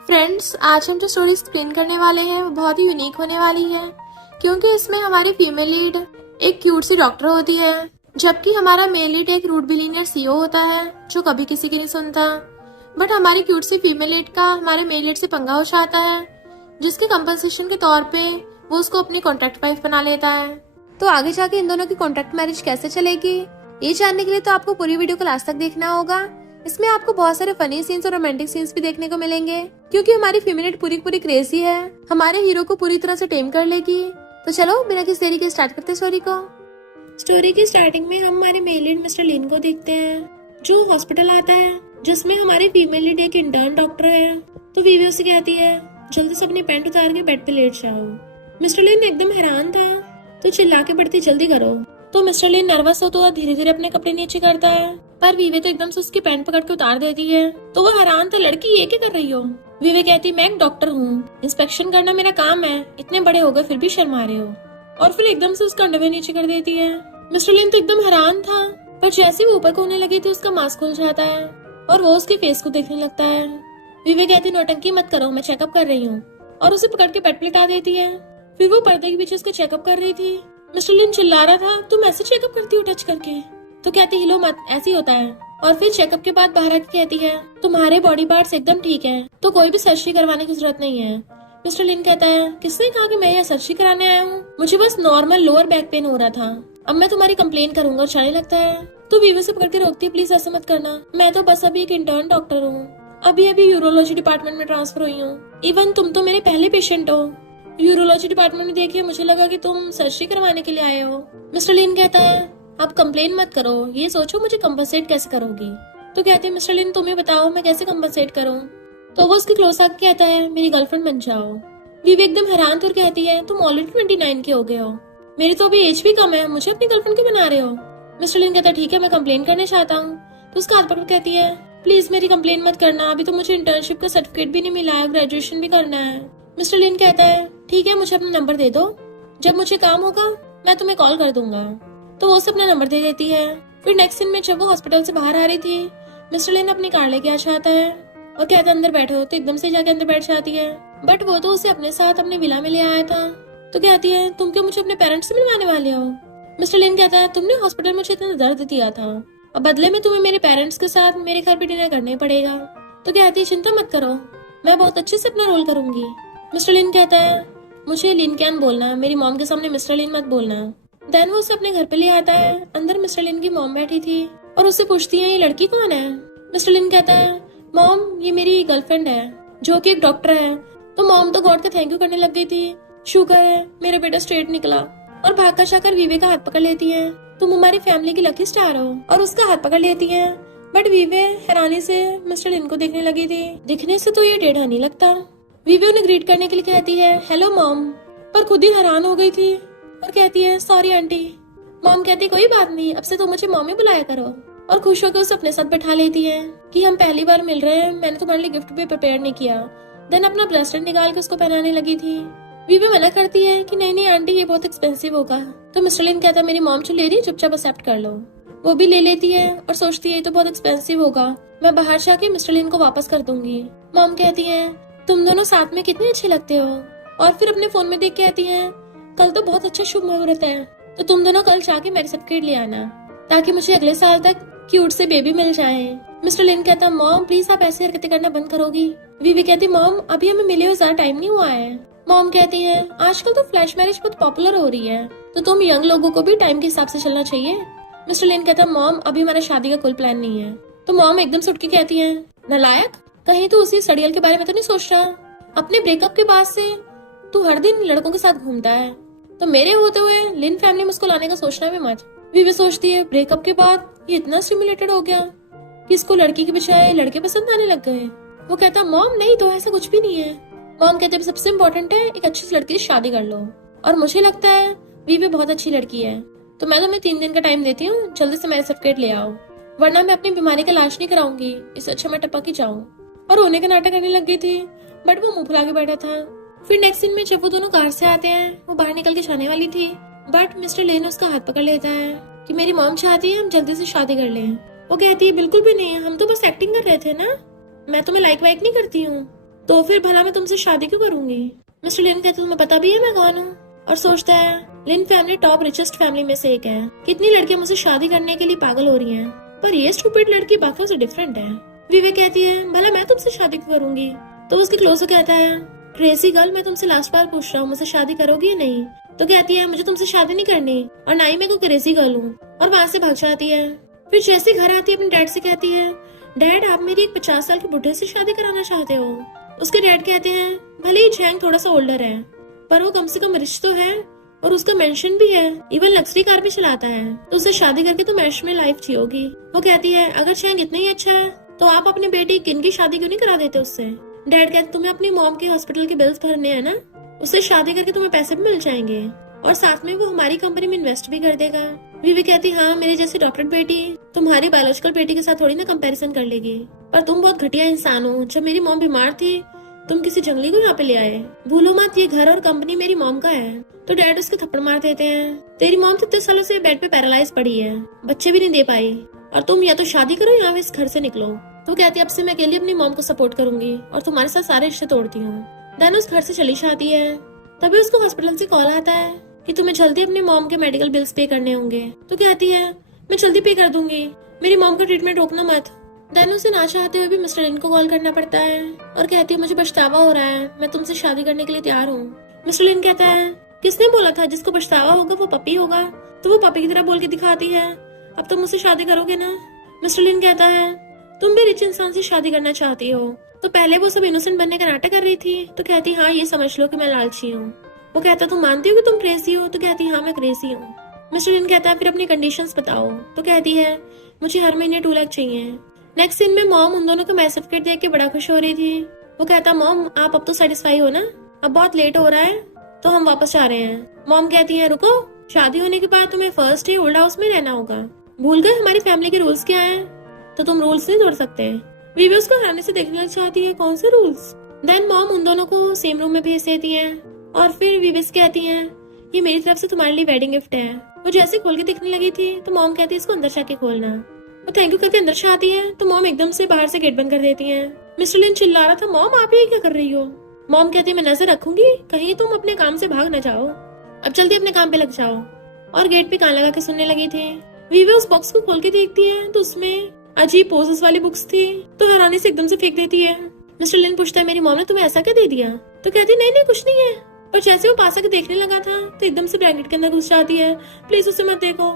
Friends, आज हम जो स्टोरी एक्सप्लेन करने वाले हैं वो बहुत ही यूनिक होने वाली है, क्योंकि इसमें हमारी फीमेल लीड एक क्यूट सी डॉक्टर होती है, जबकि हमारा मेल लीड एक रूड बिलीनियर सीईओ होता है जो कभी किसी की नहीं सुनता। बट हमारी क्यूट सी फीमेल लीड का हमारे मेल लीड से पंगा हो जाता है, जिसके कंपनसेशन के तौर पे वो उसको अपनी कॉन्ट्रैक्ट वाइफ बना लेता है। तो आगे जाके इन दोनों की कॉन्ट्रैक्ट मैरिज कैसे चलेगी, ये जानने के लिए तो आपको पूरी वीडियो को लास्ट तक देखना होगा। इसमें आपको बहुत सारे फनी सीन्स और रोमांटिक सीन्स भी देखने को मिलेंगे, क्योंकि हमारी फीमेल पूरी क्रेजी है, हमारे हीरो को पूरी तरह से टेम कर लेगी। तो चलो बिना किसी देरी के स्टार्ट करते स्टोरी को। स्टोरी की स्टार्टिंग में हम हमारे मेल लीड मिस्टर लिन को देखते हैं, जो हॉस्पिटल आता है, जिसमें हमारी फीमेल लीड एक इंटर्न डॉक्टर है। तो वीवी उसे कहती है, जल्दी से अपनी पैंट उतार के बेड पे लेट जाओ। मिस्टर लिन एकदम हैरान था, तो चिल्ला के पड़ती, जल्दी करो। तो मिस्टर लिन नर्वस हो तो धीरे धीरे अपने कपड़े नीचे करता है, पर वीवे तो एकदम से उसकी पैंट पकड़ के उतार देती है। तो वो हैरान था, लड़की ये क्या कर रही हो। वीवे कहती, मैं एक डॉक्टर हूँ, इंस्पेक्शन करना मेरा काम है, इतने बड़े हो गए फिर भी शर्मा रहे हो। और फिर एकदम से उसका अंडरवेयर नीचे कर देती है। मिस्टर लिन तो एकदम हैरान था, पर जैसे वो ऊपर को होने लगी थी उसका मास्क खुल जाता है और वो उसके फेस को देखने लगता है। वीवे कहती, नौटंकी मत करो, मैं चेकअप कर रही हूँ, और उसे पकड़ के बेड पे लिटा देती है। फिर वो पर्दे के पीछे उसका चेकअप कर रही थी। मिस्टर लिन चिल्ला रहा था, तुम ऐसे चेकअप करती हो टच करके। तो कहती, हिलो मत, ऐसी होता है। और फिर चेकअप के बाद बाहर आके कहती है, तुम्हारे बॉडी पार्ट्स एकदम ठीक है, तो कोई भी सर्जरी करवाने की जरूरत नहीं है। मिस्टर लिन कहता है, किसने कहा कि मैं यह सर्जरी कराने आया हूँ, मुझे बस नॉर्मल लोअर बैक पेन हो रहा था, अब मैं तुम्हारी कंप्लेन करूंगा और जाने लगता है। तो वीवे से पकड़ के रोकती है, प्लीज ऐसे मत करना, मैं तो बस अभी एक इंटर्न डॉक्टर हूँ, अभी अभी यूरोलॉजी डिपार्टमेंट में ट्रांसफर हुई हूँ। इवन तुम तो मेरे पहले पेशेंट हो। यूरोलॉजी डिपार्टमेंट में देखिए, मुझे लगा कि तुम सर्जरी करवाने के लिए आए हो। मिस्टर लिन कहता है, आप कंप्लेन मत करो, ये सोचो मुझे कंपनसेट कैसे करोगी। तो कहते हैं, मिस्टर लिन तुम्हें बताओ मैं कैसे कंपनसेट करूं। तो वो उसके क्लोज आके कहता है, मेरी गर्लफ्रेंड बन जाओ। वीवी एकदम हैरान तो कहती है, तुम ऑलरेडी 29 के हो गए हो, मेरी तो अभी एज भी कम है, मुझे अपनी गर्लफ्रेंड क्यों बना रहे हो। मिस्टर लिन कहता है, ठीक है मैं कंप्लेन करने चाहता हूँ। तो उसका हाथ पकड़ कहती है, प्लीज मेरी कंप्लेन मत करना, अभी तो मुझे इंटर्नशिप का सर्टिफिकेट भी नहीं मिला है, ग्रेजुएशन भी करना है। मिस्टर लिन कहता है, ठीक है मुझे अपना नंबर दे दो, जब मुझे काम होगा मैं तुम्हें कॉल कर दूंगा। तो वो उसे अपना नंबर दे देती है। फिर नेक्स्ट सीन में जब वो हॉस्पिटल से बाहर आ रही थी, मिस्टर लिन अपनी कार लेके आ जाता है और कहता है, अंदर बैठे हो। तो एकदम से जाके अंदर बैठ जाती है, बट वो तो उसे अपने साथ अपने विला में ले आया था। तो कहती है, तुम क्यों मुझे अपने पेरेंट्स से मिलवाने वाले हो। मिस्टर लिन कहता है, तुमने हॉस्पिटल में मुझे इतना दर्द दिया था, अब बदले में तुम्हें मेरे पेरेंट्स के साथ मेरे घर पे डिनर करना ही पड़ेगा। तो कहती है, चिंता मत करो, मैं बहुत अच्छे से अपना रोल करूंगी। मिस्टर लिन कहता है, मुझे लिन कैन बोलना, मेरी मॉम के सामने मिस्टर लिन मत बोलना। देन वो उसे अपने घर पे ले आता है। अंदर मिस्टर लिन की मॉम बैठी थी और उससे पूछती है, ये लड़की कौन है। मिस्टर लिन कहता है, मॉम ये मेरी गर्लफ्रेंड है, जो कि एक डॉक्टर है। तो मॉम तो गॉड का थैंक यू करने लग गई थी, शुक्र है मेरा बेटा स्ट्रेट निकला। और भाग कर जाकर वीवे का हाथ पकड़ लेती है, तुम हमारी फैमिली की लकी स्टार हो, और उसका हाथ पकड़ लेती है। बट वीवे हैरानी से मिस्टर लिन को देखने लगी थी, दिखने से तो ये टेढ़ा नहीं लगता। वीवे उन्हें ग्रीट करने के लिए कहती है, हेलो मॉम, पर खुद ही हैरान हो गई थी और कहती है, सॉरी आंटी। मॉम कहती, कोई बात नहीं, अब से तो मुझे मॉमी बुलाया करो। और खुश होकर उसे अपने साथ बैठा लेती है कि हम पहली बार मिल रहे हैं, मैंने तुम्हारे लिए गिफ्ट भी प्रिपेयर नहीं किया। देन अपना ब्रेसलेट निकाल के उसको पहनाने लगी थी। वीवे मना करती है कि नहीं नहीं आंटी, ये बहुत एक्सपेंसिव होगा। तो मिस्टर लिन कहता है, मेरी मॉम जो ले रही है चुपचाप एक्सेप्ट कर लो। वो भी ले लेती है और सोचती है, ये तो बहुत एक्सपेंसिव होगा, मैं बाहर जाके मिस्टर लिन को वापस कर दूंगी। मॉम कहती है, तुम दोनों साथ में कितने अच्छे लगते हो। और फिर अपने फोन में देख के कहती है, कल तो बहुत अच्छा शुभ मुहूर्त है, तो तुम दोनों कल जाके मैरिज सर्टिफिकेट ले आना, ताकि मुझे अगले साल तक क्यूट से बेबी मिल जाए। मिस्टर लिन कहता, मॉम प्लीज आप ऐसी हरकतें करना बंद करोगी। वीवी कहती, मॉम अभी हमें मिले हुए ज्यादा टाइम नहीं हुआ है। मॉम कहती है, आजकल तो फ्लैश मैरिज बहुत पॉपुलर हो रही है, तो तुम यंग लोगों को भी टाइम के हिसाब से चलना चाहिए। मिस्टर लिन कहता, मॉम अभी हमारा शादी का कोई प्लान नहीं है। तो मॉम एकदम से उठ के कहती है, नालायक, कहीं तो उसी सड़ियल के बारे में तो नहीं सोच रहा। अपने ब्रेकअप के बाद से तू हर दिन लड़कों के साथ घूमता है, तो मेरे होते हुए लिन फैमिली में उसको लाने का सोचना भी मत। वीवे सोचती है, ब्रेकअप के बाद ये इतना स्टिमुलेटेड हो गया कि इसको लड़की के बजाय लड़के पसंद आने लग गए। वो कहता, मॉम नहीं तो ऐसा कुछ भी नहीं है। मॉम कहते, सबसे इम्पोर्टेंट है एक अच्छी लड़की से शादी कर लो, और मुझे लगता है वीवे बहुत अच्छी लड़की है, तो मैं तुम्हें 3 दिन का टाइम देती हूँ, जल्दी से मेरा सर्टिफिकेट ले आओ, वरना मैं अपनी बीमारी का इलाज नहीं कराऊंगी, इससे अच्छा मैं टपक ही जाऊँ। और रोने का नाटक करने लग गई थी, बट वो मुंह फुला के बैठा था। फिर नेक्स्ट सीन में जब वो दोनों कार से आते हैं, वो बाहर निकल के जाने वाली थी, बट मिस्टर लेन उसका हाथ पकड़ लेता है कि मेरी मॉम चाहती है हम जल्दी से शादी कर लें। वो कहती है, बिल्कुल भी नहीं, हम तो बस एक्टिंग कर रहे थे ना, मैं तुम्हें लाइक वाइक नहीं करती हूँ। तो फिर भला मैं तुमसे शादी क्यों करूंगी? मिस्टर लिन कहते तुम्हें पता भी है मैं कौन हूँ? और सोचता है लिन फैमिली टॉप रिचेस्ट फैमिली में से एक है। कितनी लड़कियां मुझसे शादी करने के लिए पागल हो रही हैं, पर ये स्टूपिड लड़की बाकियों से डिफरेंट है। विवेक कहती है भला मैं तुमसे शादी क्यों करूंगी? तो उसके क्लोजर कहता है क्रेजी गर्ल, मैं तुमसे लास्ट बार पूछ रहा हूँ मुझसे शादी करोगी या नहीं? तो कहती है मुझे तुमसे शादी नहीं करनी और ना ही मैं कोई क्रेजी गर्ल हूँ, और वहाँ से भाग जाती है। फिर जैसे घर आती है अपने डैड से कहती है डैड आप मेरी एक 50 साल के बुढ़े से शादी कराना चाहते हो? उसके डैड कहते हैं भले ही झैंग थोड़ा सा ओल्डर है पर वो कम से कम रिच तो है और उसका मेंशन भी है, इवन लग्जरी कार भी चलाता है, तो उससे शादी करके तुम ऐश में लाइफ जियोगी। वो कहती है अगर झैंग इतना ही अच्छा है तो आप अपनी बेटी किन की शादी क्यों नहीं करा देते उससे? डैड कहते तुम्हें अपनी मॉम के हॉस्पिटल के बिल्स भरने हैं ना, उससे शादी करके तुम्हें पैसे भी मिल जाएंगे और साथ में वो हमारी कंपनी में इन्वेस्ट भी कर देगा। विवी कहती हाँ मेरी जैसी डॉक्टर बेटी तुम्हारी बायोलॉजिकल बेटी के साथ थोड़ी ना कंपैरिजन कर लेगी, पर तुम बहुत घटिया इंसान हो। जब मेरी मॉम बीमार थी तुम किसी जंगली को यहाँ पे ले आए, भूलो मत ये घर और कंपनी मेरी मॉम का है। तो डैड उसके थप्पड़ मार देते हैं तेरी मॉम तो 30 सालों से बेड पे पैरालाइज पड़ी है, बच्चे भी नहीं दे पाई, और तुम या तो शादी करो या इस घर से निकलो। तो कहती है अब से मैं अकेले अपनी मॉम को सपोर्ट करूंगी और तुम्हारे साथ सारे रिश्ते तोड़ती हूँ। देन उस घर से चली जाती है। तभी उसको हॉस्पिटल से कॉल आता है कि तुम्हें जल्दी अपनी मॉम के मेडिकल बिल्स पे करने होंगे। तो कहती है मैं जल्दी पे कर दूंगी, मेरी मॉम का ट्रीटमेंट रोकना मत। देन उसे ना चाहते हुए भी मिस्टर लिन को कॉल करना पड़ता है और कहती है मुझे पछतावा हो रहा है, मैं तुमसे शादी करने के लिए तैयार हूँ। मिस्टर लिन कहता है किसने बोला था जिसको पछतावा होगा वो पपी होगा? तो वो पपी की तरह बोल के दिखाती है अब तुम मुझसे शादी करोगे ना? मिस्टर लिन कहता है तुम भी रिच इंसान से शादी करना चाहती हो। तो पहले वो सब इनोसेंट बनने का नाटक कर रही थी। तो कहती हाँ ये समझ लो कि मैं लालची हूँ। वो कहता तुम मानती हो कि तुम क्रेजी हो? तो कहती हाँ मैं क्रेजी हूँ। मिस्टर लिन कहता है फिर अपनी कंडीशंस बताओ। तो कहती है मुझे हर महीने 2 लाख चाहिए। नेक्स्ट सीन में मॉम उन दोनों का मैच सर्टिफिकेट देख के बड़ा खुश हो रही थी। वो कहता मॉम आप अब तो सेटिस्फाई हो ना, अब बहुत लेट हो रहा है तो हम वापस जा रहे हैं। मॉम कहती है रुको, शादी होने के बाद तुम्हें फर्स्ट डे ओल्ड हाउस में रहना होगा, भूल गए हमारी फैमिली के रूल्स क्या है? तो तुम रूल्स नहीं तोड़ सकते। वीवी उसको हैरानी से देखने लग जाती है कौन से रूल्स? देन मॉम उन दोनों को सेम रूम में भेज देती है और फिर वीवी से कहती है ये मेरी तरफ से तुम्हारे लिए वेडिंग गिफ्ट है। वो जैसे खोल के दिखने लगी थी तो मॉम कहती है इसको अंदर जाके खोलना। वो थैंक यू करके अंदर से आती है तो मॉम एकदम से बाहर से गेट बंद कर देती है। मिस्टर लिन चिल्ला रहा था मॉम आप ये क्या कर रही हो? मॉम कहती है मैं नजर रखूंगी कहीं तुम अपने काम से भाग न जाओ, अब जल्दी अपने काम पे लग जाओ। और गेट पे कान लगा के सुनने लगी थी। वीवी उस बॉक्स को खोल के देखती है तो उसमें अजीब पोजेस वाली बुक्स थी, तो हैरानी से एकदम से फेंक देती है। मिस्टर लिन पूछता है मेरी मॉम ने तुम्हें ऐसा क्या दे दिया? तो कहती नहीं नहीं कुछ नहीं है। पर जैसे वो पास आके देखने लगा था तो एकदम से ब्लैंकेट के अंदर घुस जाती है, प्लीज उसे मत देखो।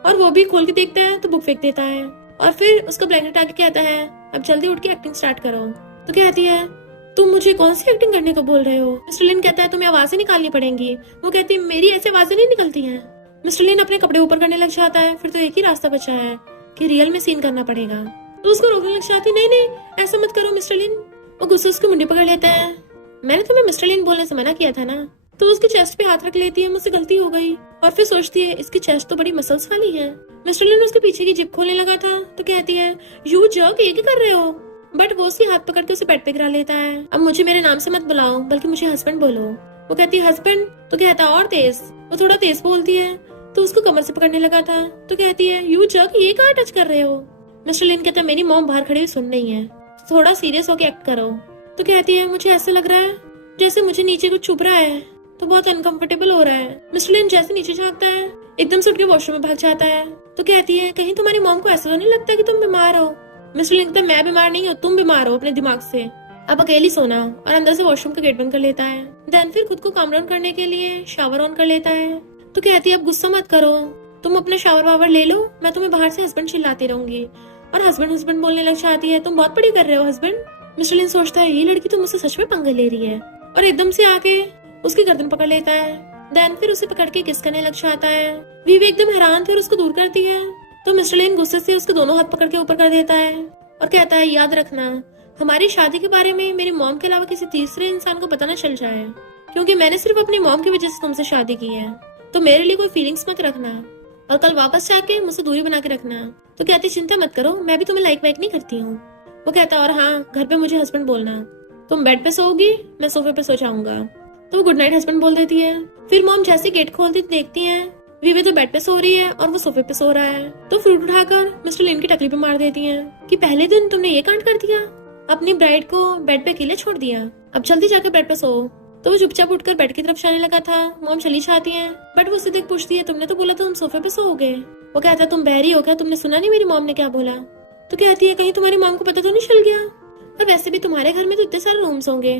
और वो भी खोल के देखता है तो बुक फेंक देता है और फिर उसका ब्लैंकेट आके कहता है अब जल्दी उठ के एक्टिंग स्टार्ट करो। तो कहती है तुम मुझे कौन सी एक्टिंग करने को बोल रहे हो? मिस्टर लिन कहता है तुम्हें आवाजें निकालनी पड़ेंगी। वो कहती है मेरी ऐसी आवाजें नहीं निकलती हैं। मिस्टर लिन अपने कपड़े ऊपर करने लग जाता है। फिर तो एक ही रास्ता बचा है कि रियल में सीन करना पड़ेगा। तो उसको रोकने लग जाती नहीं नहीं ऐसा मत करो मिस्टर लिन। वो गुस्से उसको मुंडी पकड़ लेता है, मैंने तुम्हें मिस्टर लिन बोलने से मना किया था ना। तो उसकी चेस्ट पे हाथ रख लेती है, मुझसे गलती हो गई। और फिर सोचती है इसकी चेस्ट तो बड़ी मसल्स वाली है। मिस्टर लिन उसके पीछे की जिप खोलने लगा था तो कहती है यू जर्क ये क्या कर रहे हो? बट वो उसके हाथ पकड़ के उसे बेड पे गिरा लेता है। अब मुझे मेरे नाम से मत बुलाओ बल्कि मुझे हस्बैंड बोलो। वो कहती है हस्बैंड? तो कहता और तेज। वो थोड़ा तेज बोलती है तो उसको कमर से पकड़ने लगा था तो कहती है यू जर्क ये कहाँ टच कर रहे हो? मिस्टर लिन कहता है मेरी मॉम बाहर खड़ी हुई सुन रही है, थोड़ा सीरियस होके एक्ट करो। तो कहती है मुझे ऐसा लग रहा है जैसे मुझे नीचे कुछ छुप रहा है, तो बहुत अनकंफर्टेबल हो रहा है। मिस्टर लिन जैसे नीचे झांकता है एकदम से उठ के वॉशरूम में भाग जाता है। तो कहती है कहीं तुम्हारी मॉम को ऐसा तो नहीं लगता कि तुम बीमार हो? मिस्टर लिन कहता है मैं बीमार नहीं हूँ, तुम बीमार हो अपने दिमाग से, अब अकेली सोना। और अंदर से वॉशरूम का गेट बंद कर लेता है। देन फिर खुद को काम डाउन करने के लिए शावर ऑन कर लेता है। तो कहती है अब गुस्सा मत करो, तुम अपना शावर वावर ले लो, मैं तुम्हें बाहर से हस्बैंड चिल्लाती रहूंगी। और हस्बैंड हस्बैंड बोलने लग जाती है तुम बहुत बड़ी कर रहे हो हस्बैंड। मिस्टर लिन सोचता है ये लड़की तो मुझसे सच में पंगे ले रही है और एकदम से आके उसकी गर्दन पकड़ लेता है। देन फिर उसे पकड़ के किस करने लग जाता है। वीवी एकदम हैरान थी और उसको दूर करती है तो मिस्टर लिन गुस्से से उसके दोनों हाथ पकड़ के ऊपर कर देता है और कहता है याद रखना हमारी शादी के बारे में मेरी मॉम के अलावा किसी तीसरे इंसान को पता न चल जाए, क्योंकि मैंने सिर्फ अपनी मॉम की वजह से तुमसे शादी की है, तो मेरे लिए कोई फीलिंग्स मत रखना और कल वापस जाके मुझसे दूरी बना के रखना। तो कहती चिंता मत करो मैं भी तुम्हें लाइक वाइक नहीं करती हूँ। वो कहता और हाँ घर पे मुझे हस्बैंड बोलना, तुम बेड पे सोओगी मैं सोफे पे सो जाऊंगा। तो वो गुड नाइट हस्बैंड बोल देती है। फिर मॉम जैसे गेट खोलती देखती है वीवी तो बेड पे सो रही है और वो सोफे पे सो रहा है। तो फ्रूट उठाकर मिस्टर लिन की टकली पे मार देती है कि पहले दिन तुमने ये कांड कर दिया, अपनी ब्राइड को बेड पे अकेले छोड़ दिया, अब जल्दी जाकर बेड पे सो। तो वो चुपचाप उठकर बेड की तरफ जाने लगा था। मॉम चली जाती है, बट वो उसे देख पूछती है, तुमने तो बोला था तुम सोफे पे सोओगे। वो कहता है, तुम बहरी हो क्या, तुमने सुना नहीं मेरी मॉम ने क्या बोला। तो कहती है, कहीं तुम्हारी मॉम को पता तो नहीं चल गया। और वैसे भी तुम्हारे घर में तो इतने सारे रूम्स होंगे,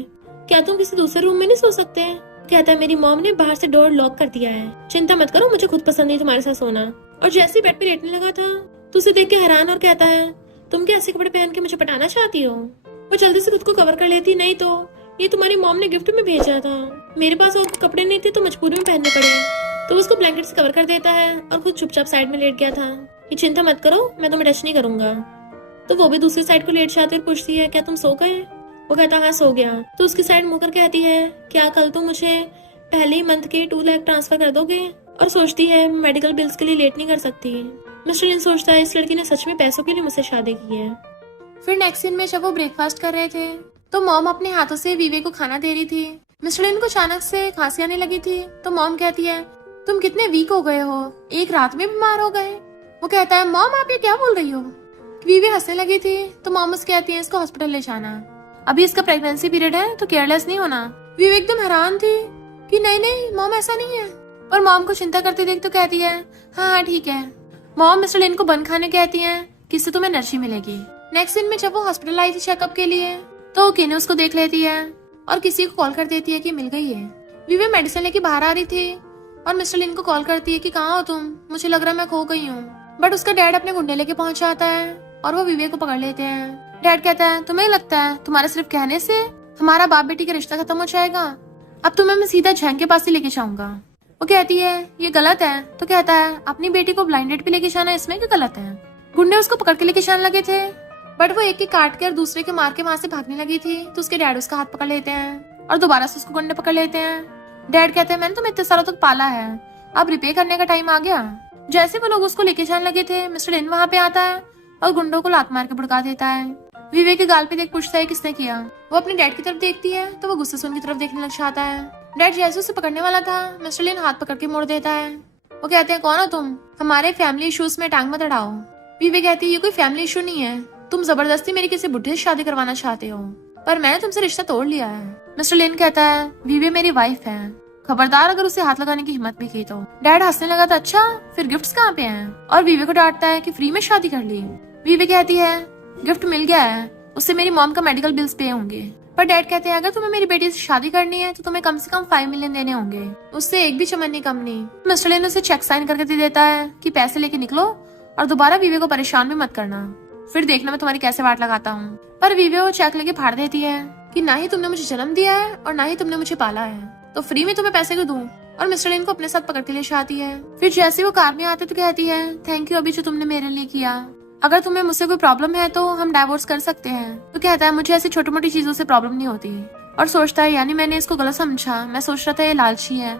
क्या तुम किसी दूसरे रूम में नहीं सो सकते। कहता है, मेरी मॉम ने बाहर से डोर लॉक कर दिया है, चिंता मत करो, मुझे खुद पसंद नहीं तुम्हारे साथ सोना। और जैसे ही बेड पे लेटने लगा था तो उसे देख के हैरान और कहता है, तुम क्या ऐसे कपड़े पहन के मुझे पटाना चाहती हो। वो जल्दी से खुद को कवर कर लेती, नहीं तो ये तुम्हारी मॉम ने गिफ्ट में भेजा था, मेरे पास और कपड़े नहीं थे तो मजबूरी में पहनने पड़े। तो उसको ब्लैंकेट से कवर कर देता है और खुद चुपचाप साइड में लेट गया था कि चिंता मत करो, मैं तुम्हें टच नहीं करूंगा। तो वो भी दूसरी साइड को लेट जाती और पूछती है, क्या तुम सो गए। वो कहता, हाँ सो गया। तो उसकी साइड मुंह कर कहती है, क्या कल तुम मुझे पहले ही मंथ के 2 लाख ट्रांसफर कर दोगे। और सोचती है, मेडिकल बिल्स के लिए लेट नहीं कर सकती। मिस्टर लिन सोचता है, इस लड़की ने सच में पैसों के लिए मुझसे शादी की है। फिर नेक्स्ट सीन में जब वो ब्रेकफास्ट कर रहे थे तो मॉम अपने हाथों से वीवे को खाना दे रही थी। मिस्टर लिन को अचानक से खांसी आने लगी थी तो मॉम कहती है, तुम कितने वीक हो गए हो, एक रात में बीमार हो गए। वो कहता है, मॉम आप ये क्या बोल रही हो। वीवे हंसने लगी थी तो मॉम उससे कहती है, इसको हॉस्पिटल ले जाना, अभी इसका प्रेगनेंसी पीरियड है तो केयरलेस नहीं होना। वीवे एकदम हैरान थी कि नहीं मॉम ऐसा नहीं है। और मॉम को चिंता करती देख तो कहती है, हाँ ठीक है। मॉम मिस्टर लिन को बन खाने कहती है, किससे तुम्हें एनर्जी मिलेगी। नेक्स्ट दिन में जब वो हॉस्पिटल आई थी चेकअप के लिए तो किने उसको देख लेती है और किसी को कॉल कर देती है कि मिल गई है। वीवे मेडिसिन लेके बाहर आ रही थी और मिस्टर लिन को कॉल करती है कि कहाँ हो तुम, मुझे लग रहा है मैं खो गई हूँ। बट उसका डैड अपने गुंडे लेके पहुंच जाता है और वो वीवे को पकड़ लेते हैं। डैड कहता है, तुम्हें लगता है तुम्हारे सिर्फ कहने से हमारा बाप बेटी का रिश्ता खत्म हो जाएगा, अब तुम्हें मैं सीधा झैंग के पास ही लेके जाऊंगा। वो कहती है, ये गलत है। तो कहता है, अपनी बेटी को ब्लाइंड डेट पे लेके जाना इसमें क्या गलत है। गुंडे उसको पकड़ के लेके जाने लगे थे बट वो एक के काट के और दूसरे के मार के वहां से भागने लगी थी तो उसके डैड उसका हाथ पकड़ लेते हैं और दोबारा से उसको गुंडे पकड़ लेते हैं। डैड कहते हैं, मैंने तुम्हें इतने सालों तक पाला है, अब रिपे करने का टाइम आ गया। जैसे वो लोग उसको लेके जाने लगे थे मिस्टर लिन वहाँ पे आता है और गुंडों को लात मार के भड़का देता है। विवेक के गाल पे देख पूछता है, किसने किया। वो अपने डैड की तरफ देखती है तो वो गुस्से से उनकी तरफ देखने लग जाता है। डैड जैसे उसे पकड़ने वाला था मिस्टर लिन हाथ पकड़ के मोड़ देता है। वो कहते हैं, कौन हो तुम, हमारे फैमिली इश्यूज में टांग मत अड़ाओ। विवेक कहती है, ये कोई फैमिली इशू नहीं है, तुम जबरदस्ती मेरी किसी बुढ़े से शादी करवाना चाहते हो, पर मैंने तुमसे रिश्ता तोड़ लिया है। मिस्टर लिन कहता है, विवे मेरी वाइफ है, खबरदार अगर उसे हाथ लगाने की हिम्मत भी की तो। डैड हंसने लगा था, अच्छा फिर गिफ्ट्स कहाँ पे हैं, और विवे को डांटता है कि फ्री में शादी कर ली। विवे कहती है, गिफ्ट मिल गया है, उससे मेरी मॉम का मेडिकल बिल्स पे होंगे। पर डैड कहते हैं, अगर तुम्हें मेरी बेटी से शादी करनी है तो तुम्हें कम से कम 5 मिलियन देने होंगे, उससे एक भी चमन कम नहीं। मिस्टर लिन उसे चेक साइन करके दे देता है कि पैसे लेके निकलो और दोबारा विवे को परेशान भी मत करना, फिर देखना मैं तुम्हारी कैसे वाट लगाता हूँ। पर विवे वो चेक लेके फाड़ देती है कि ना ही तुमने मुझे जन्म दिया है और ना ही तुमने मुझे पाला है, तो फ्री में तुम्हें पैसे क्यों दूं। और मिस्टर लिन को अपने साथ पकड़ के ले जाती है। फिर जैसे वो कार में आते तो कहती है, थैंक यू अभी जो तुमने मेरे लिए किया, अगर तुम्हें मुझसे कोई प्रॉब्लम है तो हम डाइवोर्स कर सकते हैं। तो कहता है, मुझे ऐसी छोटी मोटी चीजों से प्रॉब्लम नहीं होती। और सोचता है, यानी मैंने इसको गलत समझा, मैं सोच रहा था ये लालची है,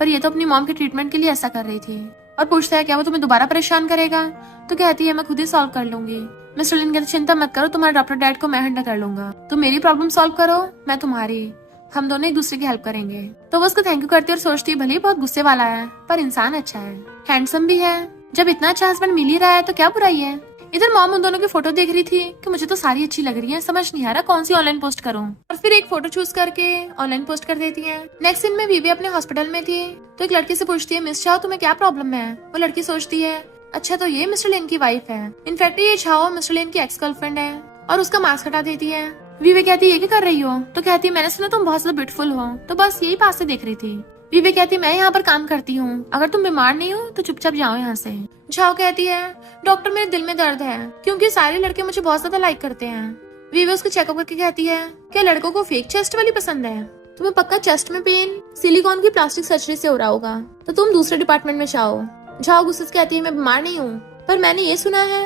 पर ये तो अपनी मॉम के ट्रीटमेंट के लिए ऐसा कर रही थी। और पूछता है, क्या वो तुम्हें दोबारा परेशान करेगा। तो कहती है, मैं खुद ही सॉल्व कर लूंगी। मिस्टर लिन कहते, चिंता मत करो, तुम्हारे डॉक्टर डैड को मैं हैंडल कर लूंगा, तुम मेरी प्रॉब्लम सॉल्व करो, मैं तुम्हारी, हम दोनों एक दूसरे की हेल्प करेंगे। तो वो उसको थैंक यू करती है और सोचती है, भले ही बहुत गुस्से वाला है पर इंसान अच्छा है, हैंडसम भी है, जब इतना अच्छा हस्बैंड मिल ही रहा है तो क्या बुराई है। इधर मॉम उन दोनों की फोटो देख रही थी कि मुझे तो सारी अच्छी लग रही है, समझ नहीं आ रहा कौन सी ऑनलाइन पोस्ट करूं, और फिर एक फोटो चूज करके ऑनलाइन पोस्ट कर देती है। नेक्स्ट सीन में विवे अपने हॉस्पिटल में थी तो एक लड़की से पूछती है, मिस चाओ तुम्हें क्या प्रॉब्लम है। वो लड़की सोचती है, अच्छा तो ये मिस्टर लिन की वाइफ है, इनफैक्ट ये चाओ मिस्टर लिन की एक्स गर्लफ्रेंड है, और उसका मास्क हटा देती है। विवे कहती है, ये क्या कर रही हो। तो कहती है, मैंने सुना तुम बहुत ज्यादा ब्यूटीफुल हो, तो बस यही पास से देख रही थी। विवे कहती है, मैं यहाँ पर काम करती हूँ, अगर तुम बीमार नहीं हो तो चुपचाप जाओ यहाँ से। झाओ कहती है, डॉक्टर मेरे दिल में दर्द है क्योंकि सारे लड़के मुझे बहुत ज्यादा लाइक करते हैं। विवे उसको चेकअप करके कहती है, क्या लड़कों को फेक चेस्ट वाली पसंद है, तुम्हें पक्का चेस्ट में पेन सिलिकॉन की प्लास्टिक सर्जरी से हो रहा होगा, तो तुम दूसरे डिपार्टमेंट में जाओ। झाओ गुस्से से कहती है, मैं बीमार नहीं हूँ, पर मैंने ये सुना है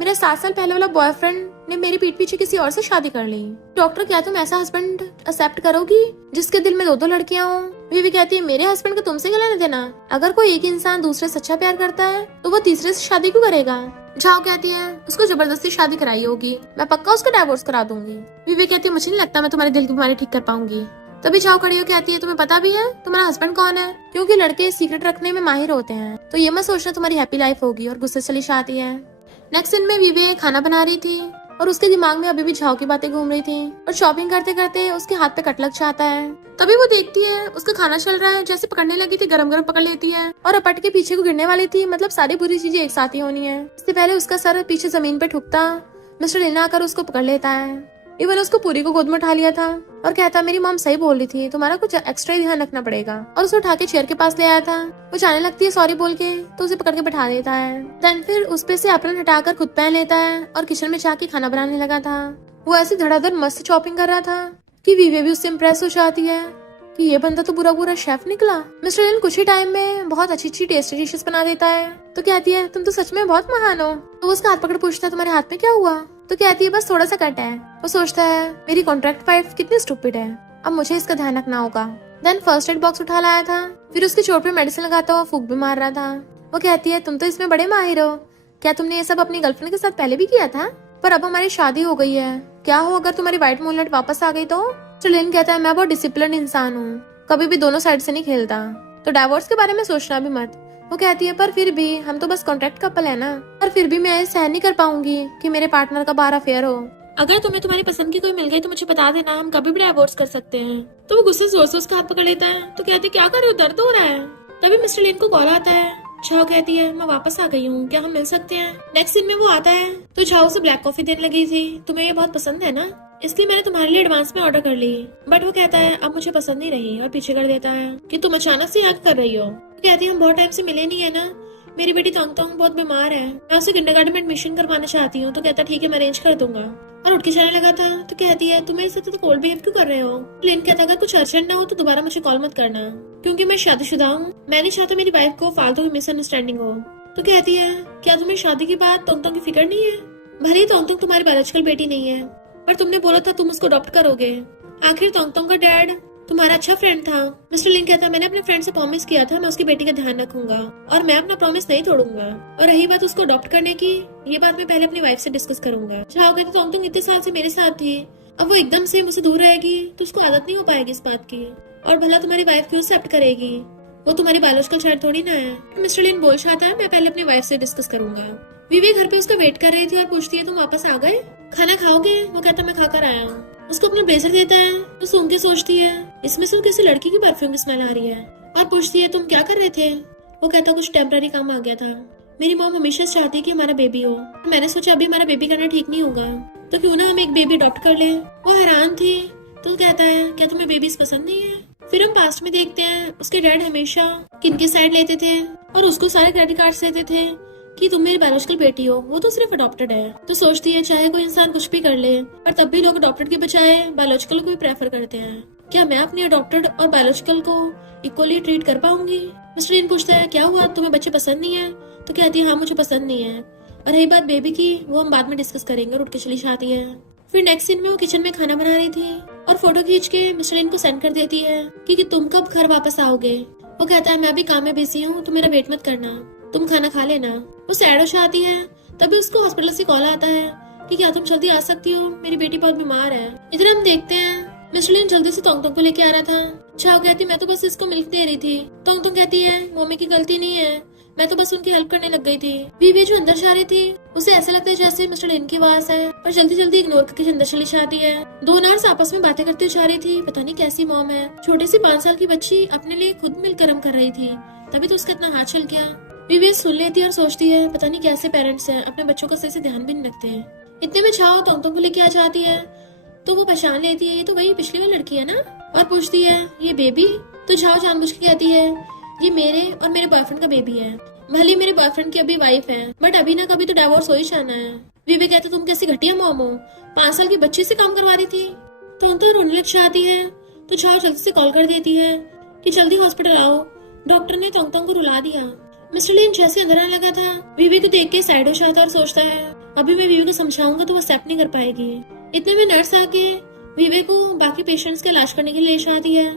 मेरा 7 साल पहले वाला बॉयफ्रेंड ने मेरी पीठ पीछे किसी और से शादी कर ली। डॉक्टर क्या तुम ऐसा हस्बैंड एक्सेप्ट करोगी जिसके दिल में 2 लड़कियां हो। विवी कहती है, मेरे हस्बैंड को तुमसे क्या लेना देना, अगर कोई एक इंसान दूसरे से सच्चा प्यार करता है तो वो तीसरे से शादी क्यों करेगा। झाओ कहती है, उसको जबरदस्ती शादी कराई होगी, मैं पक्का उसका डाइवोर्स करा दूंगी। विवी कहती है, मुझे नहीं लगता मैं तुम्हारे दिल की बीमारी ठीक कर पाऊंगी। तभी झाओ खड़ी हो कहती है, तुम्हें पता भी है तुम्हारा हस्बैंड कौन है, क्योंकि लड़के सीक्रेट रखने में माहिर होते हैं, तो ये मत सोचना तुम्हारी हैप्पी लाइफ होगी, और गुस्से चली जाती है। नेक्स्ट दिन में विवे खाना बना रही थी और उसके दिमाग में अभी भी झाओ की बातें घूम रही थी और शॉपिंग करते करते उसके हाथ पे कट लग जाता है। तभी वो देखती है उसका खाना चल रहा है, जैसे पकड़ने लगी थी गरम गरम पकड़ लेती है और अपट के पीछे को गिरने वाली थी। मतलब सारी बुरी चीजें एक साथ ही होनी है। इससे पहले उसका सर पीछे जमीन पे ठुकता मिस्टर लिन आकर उसको पकड़ लेता है। इवन उसको पूरी को गोद में उठा लिया था और कहता मेरी मॉम सही बोल रही थी, तुम्हारा कुछ एक्स्ट्रा ही ध्यान रखना पड़ेगा। और उसे उठा के चेयर के पास ले आया था। वो जाने लगती है सॉरी बोल के, तो उसे पकड़ के बैठा देता है। देन फिर उस पे से एप्रन हटाकर खुद पहन लेता है और किचन में जाके खाना बनाने लगा था। वो ऐसी धड़ाधड़ मस्त चॉपिंग कर रहा था कि वीवे भी उससे इम्प्रेस हो जाती है कि ये बंदा तो पूरा पूरा शेफ निकला। मिस्टर लिन कुछ ही टाइम में बहुत अच्छी अच्छी टेस्टी डिशेस बना देता है। तो कहती है तुम तो सच में बहुत महान हो। तो वो उसका हाथ पकड़ पूछता है तुम्हारे हाथ में क्या हुआ। तो कहती है बस थोड़ा सा कट है। वो सोचता है मेरी कॉन्ट्रैक्ट वाइफ कितनी स्टूपिड है, अब मुझे इसका ध्यान रखना होगा। देन फर्स्ट एड बॉक्स उठा लाया था, फिर उसकी चोट पे मेडिसिन लगाता हुआ फूंक भी मार रहा था। वो कहती है तुम तो इसमें बड़े माहिर हो, क्या तुमने ये सब अपनी गर्लफ्रेंड के साथ पहले भी किया था? पर अब हमारी शादी हो गई है, क्या हो अगर तुम्हारी व्हाइट मूनलाइट वापस आ गई तो? लिन कहता है मैं बहुत डिसिप्लिन इंसान हूँ, कभी भी दोनों साइड से नहीं खेलता, तो डाइवोर्स के बारे में सोचना भी मत। वो कहती है पर फिर भी हम तो बस कॉन्ट्रैक्ट कपल है ना, और फिर भी मैं सहन नहीं कर पाऊंगी कि मेरे पार्टनर का बाहर अफेयर हो। अगर तुम्हें तुम्हारी पसंद की कोई मिल गई तो मुझे बता देना, हम कभी भी डाइवोर्स कर सकते हैं। तो वो गुस्से जोर से उसका हाथ पकड़ लेता है। तो कहती है क्या कर रहे हो, दर्द हो रहा है? तभी मिस्टर लिन को कॉल आता है। झाओ कहती है मैं वापस आ गई हूँ, क्या हम मिल सकते हैं? नेक्स्ट सीन में वो आता है तो झाओ उसे ब्लैक कॉफी देने लगी थी। तुम्हें ये बहुत पसंद है ना, इसलिए मैंने तुम्हारे लिए एडवांस में ऑर्डर कर ली। बट वो कहता है अब मुझे पसंद नहीं रही और पीछे कर देता है कि तुम अचानक से याद कर रही हो। कहती है हम बहुत टाइम से मिले नहीं है ना, मेरी बेटी तोंग तोंग बहुत बीमार है, मैं उसे किंडरगार्टन में एडमिशन करवाना चाहती हूँ। तो कहता ठीक है मैं अरेंज कर दूंगा, और उठ के जाने लगा था। तो कहती है तुम मेरे साथ तो कोल्ड बिहेव क्यों कर रहे हो? लिन कहता अगर कुछ अर्जेंट ना हो तो दोबारा मुझे कॉल मत करना, क्योंकि मैं शादीशुदा हूँ, मैं नहीं चाहता मेरी वाइफ को फालतू की मिसअंडरस्टैंडिंग हो। तो कहती है क्या तुम्हें शादी के बाद तोंग तोंग की फिक्र नहीं है? भले ही तोंग तोंग तुम्हारी बायोलॉजिकल बेटी नहीं है, पर तुमने बोला था तुम उसको अडॉप्ट करोगे। आखिर तोंग तोंग का डैड तुम्हारा अच्छा फ्रेंड था। मिस्टर लिन कहता मैंने अपने फ्रेंड से प्रॉमिस किया था मैं उसकी बेटी का ध्यान रखूंगा और मैं अपना प्रॉमिस नहीं तोड़ूंगा। और रही बात उसको अडॉप्ट करने की, ये बात मैं पहले अपनी वाइफ से डिस्कस करूंगा। झाओ कहती तोंग तोंग इतने साल से मेरे साथ थी, अब वो एकदम से मुझसे दूर रहेगी तो उसको आदत नहीं हो पाएगी इस बात की, और भला तुम्हारी वाइफ क्यों एक्सेप्ट करेगी, वो तुम्हारी बायोलॉजिकल चाइल्ड थोड़ी ना है। मिस्टर लिन बोल चाहता है मैं पहले अपनी वाइफ से डिस्कस करूंगा। विवे घर पे उसका वेट कर रही थी और पूछती है तुम वापस आ गए, खाना खाओगे? वो कहता मैं खाकर आया हूँ। उसको अपना ब्लेजर देता है तो सूंघ के सोचती है इसमें से किसी लड़की की परफ्यूम की स्मेल आ रही है, और पूछती है तुम क्या कर रहे थे? वो कहता कुछ टेम्पररी काम आ गया था, मेरी मॉम हमेशा चाहती है कि हमारा बेबी हो, मैंने सोचा अभी हमारा बेबी करना ठीक नहीं होगा, तो क्यों ना हम एक बेबी अडॉप्ट कर ले। वो हैरान थी। तो कहता है क्या तुम्हें बेबीज पसंद नहीं है? फिर हम पास्ट में देखते हैं उसके डैड हमेशा किनकी साइड लेते थे और उसको सारे क्रेडिट कार्ड्स देते थे कि तुम मेरी बायोलॉजिकल बेटी हो, वो तो सिर्फ अडॉप्टेड है। तो सोचती है चाहे कोई इंसान कुछ भी कर ले, पर तब भी लोग अडॉप्टेड के बजाय बायोलॉजिकल को भी प्रेफर करते हैं। क्या मैं अपनी अडॉप्टेड और बायोलॉजिकल को इक्वली ट्रीट कर पाऊंगी? मिस्टर लिन पूछता है क्या हुआ, तुम्हें बच्चे पसंद नहीं है? तो कहती है हाँ मुझे पसंद नहीं है, और रही बात बेबी की वो हम बाद में डिस्कस करेंगे, और उठ के चली जाती है। फिर नेक्स्ट सीन में वो किचन में खाना बना रही थी और फोटो खींच के मिस्टर लिन को सेंड कर देती है कि तुम कब घर वापस आओगे। वो कहता है मैं अभी काम में बिजी हूँ, तो मेरा वेट मत करना, तुम खाना खा लेना। वो सैड हो जाती है। तभी उसको हॉस्पिटल से कॉल आता है कि क्या तुम जल्दी आ सकती हो, मेरी बेटी बहुत बीमार है। इधर हम देखते हैं मिस्टर लिन जल्दी से तोंग तोंग को लेके आ रहा था। झाओ कहती मैं तो बस इसको मिल्क दे रही थी। तोंग तोंग कहती है मम्मी की गलती नहीं है, मैं तो बस उनकी हेल्प करने लग गई थी। बीवी जो अंदर जा रही थी उसे ऐसा लगता है जैसे मिस्टर लिन की आवाज है, पर जल्दी जल्दी इग्नोर करके अंदर चली जाती है। दो नर्स आपस में बातें करती जा रही थी, पता नहीं कैसी मॉम है, छोटी सी 5 साल की बच्ची अपने लिए खुद मिल गर्म कर रही थी, तभी तो उसका इतना हाथ चल गया। बीवी सुन लेती है और सोचती है पता नहीं कैसे पेरेंट्स हैं, अपने बच्चों का सही से ध्यान भी नहीं रखते हैं। इतने में झाओ तोंग तोंग को लेके आ जाती है, तो वो पहचान लेती है ये तो वही पिछली वाली लड़की है ना, और पूछती है ये बेबी? तो झाओ जानबूझ के कहती है ये मेरे और मेरे बॉयफ्रेंड का बेबी है, भले मेरे बॉयफ्रेंड की अभी वाइफ है, बट अभी ना कभी तो डिवोर्स हो ही जाना है। विवे कहते तुम कैसी घटिया मॉम हो, 5 साल की बच्ची से काम करवा रही थी। तो रोने लग जाती है। तो झाओ जल्दी से कॉल कर देती है कि जल्दी हॉस्पिटल आओ, डॉक्टर ने तोंग तोंग को रुला दिया। मिस्टर लिन जैसे अंदर आने लगा था, विवे को देख के साइड हो जाता और सोचता है अभी मैं विवे को समझाऊंगा तो वो एक्सेप्ट नहीं कर पाएगी। इतने में नर्स आके विवे को बाकी पेशेंट्स का इलाज करने के लिए ले जाती है।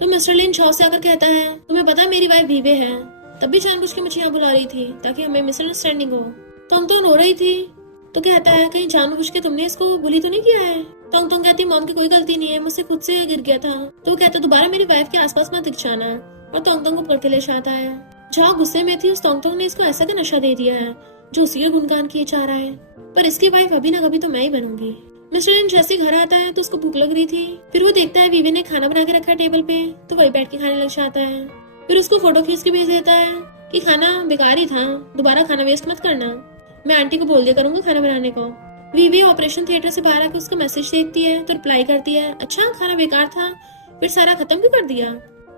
तो मिस्टर लिन झाओ से आकर कहता है तुम्हें पता मेरी वाइफ विवे है, तब भी जानबूझ के मुझे यहाँ बुला रही थी ताकि हमें मिसअंडरस्टैंडिंग हो। तोंग तोंग रो रही थी। तो कहता है कहीं जानबूझ के तुमने इसको बुली तो नहीं किया है? तोंग तोंग कहती मॉम की कोई गलती नहीं है, मुझसे खुद से गिर गया था। तो वो कहता दोबारा मेरी वाइफ के आसपास मत दिख जाना, और तोंग तोंग को पकड़ के ले जाता है। झाओ गुस्से में थी, उस तोंग तोंग ने इसको ऐसा का नशा दे दिया है जो उसी का गुणगान किए जा रहा है, पर इसकी वाइफ अभी ना कभी तो मैं ही बनूंगी। मिस्टर लिन जैसे घर आता है तो उसको भूख लग रही थी। फिर वो देखता है वीवी ने खाना बना के रखा है टेबल पे, तो वही बैठ के खाने लग जाता है। फिर उसको फोटो खींच के भेज देता है कि खाना बेकार ही था, दोबारा खाना वेस्ट मत करना, मैं आंटी को बोल दिया करूंगा खाना बनाने को। वीवी ऑपरेशन थिएटर से बाहर आकर उसका मैसेज देखती है तो रिप्लाई करती है, अच्छा खाना बेकार था, फिर सारा खत्म क्यों कर दिया,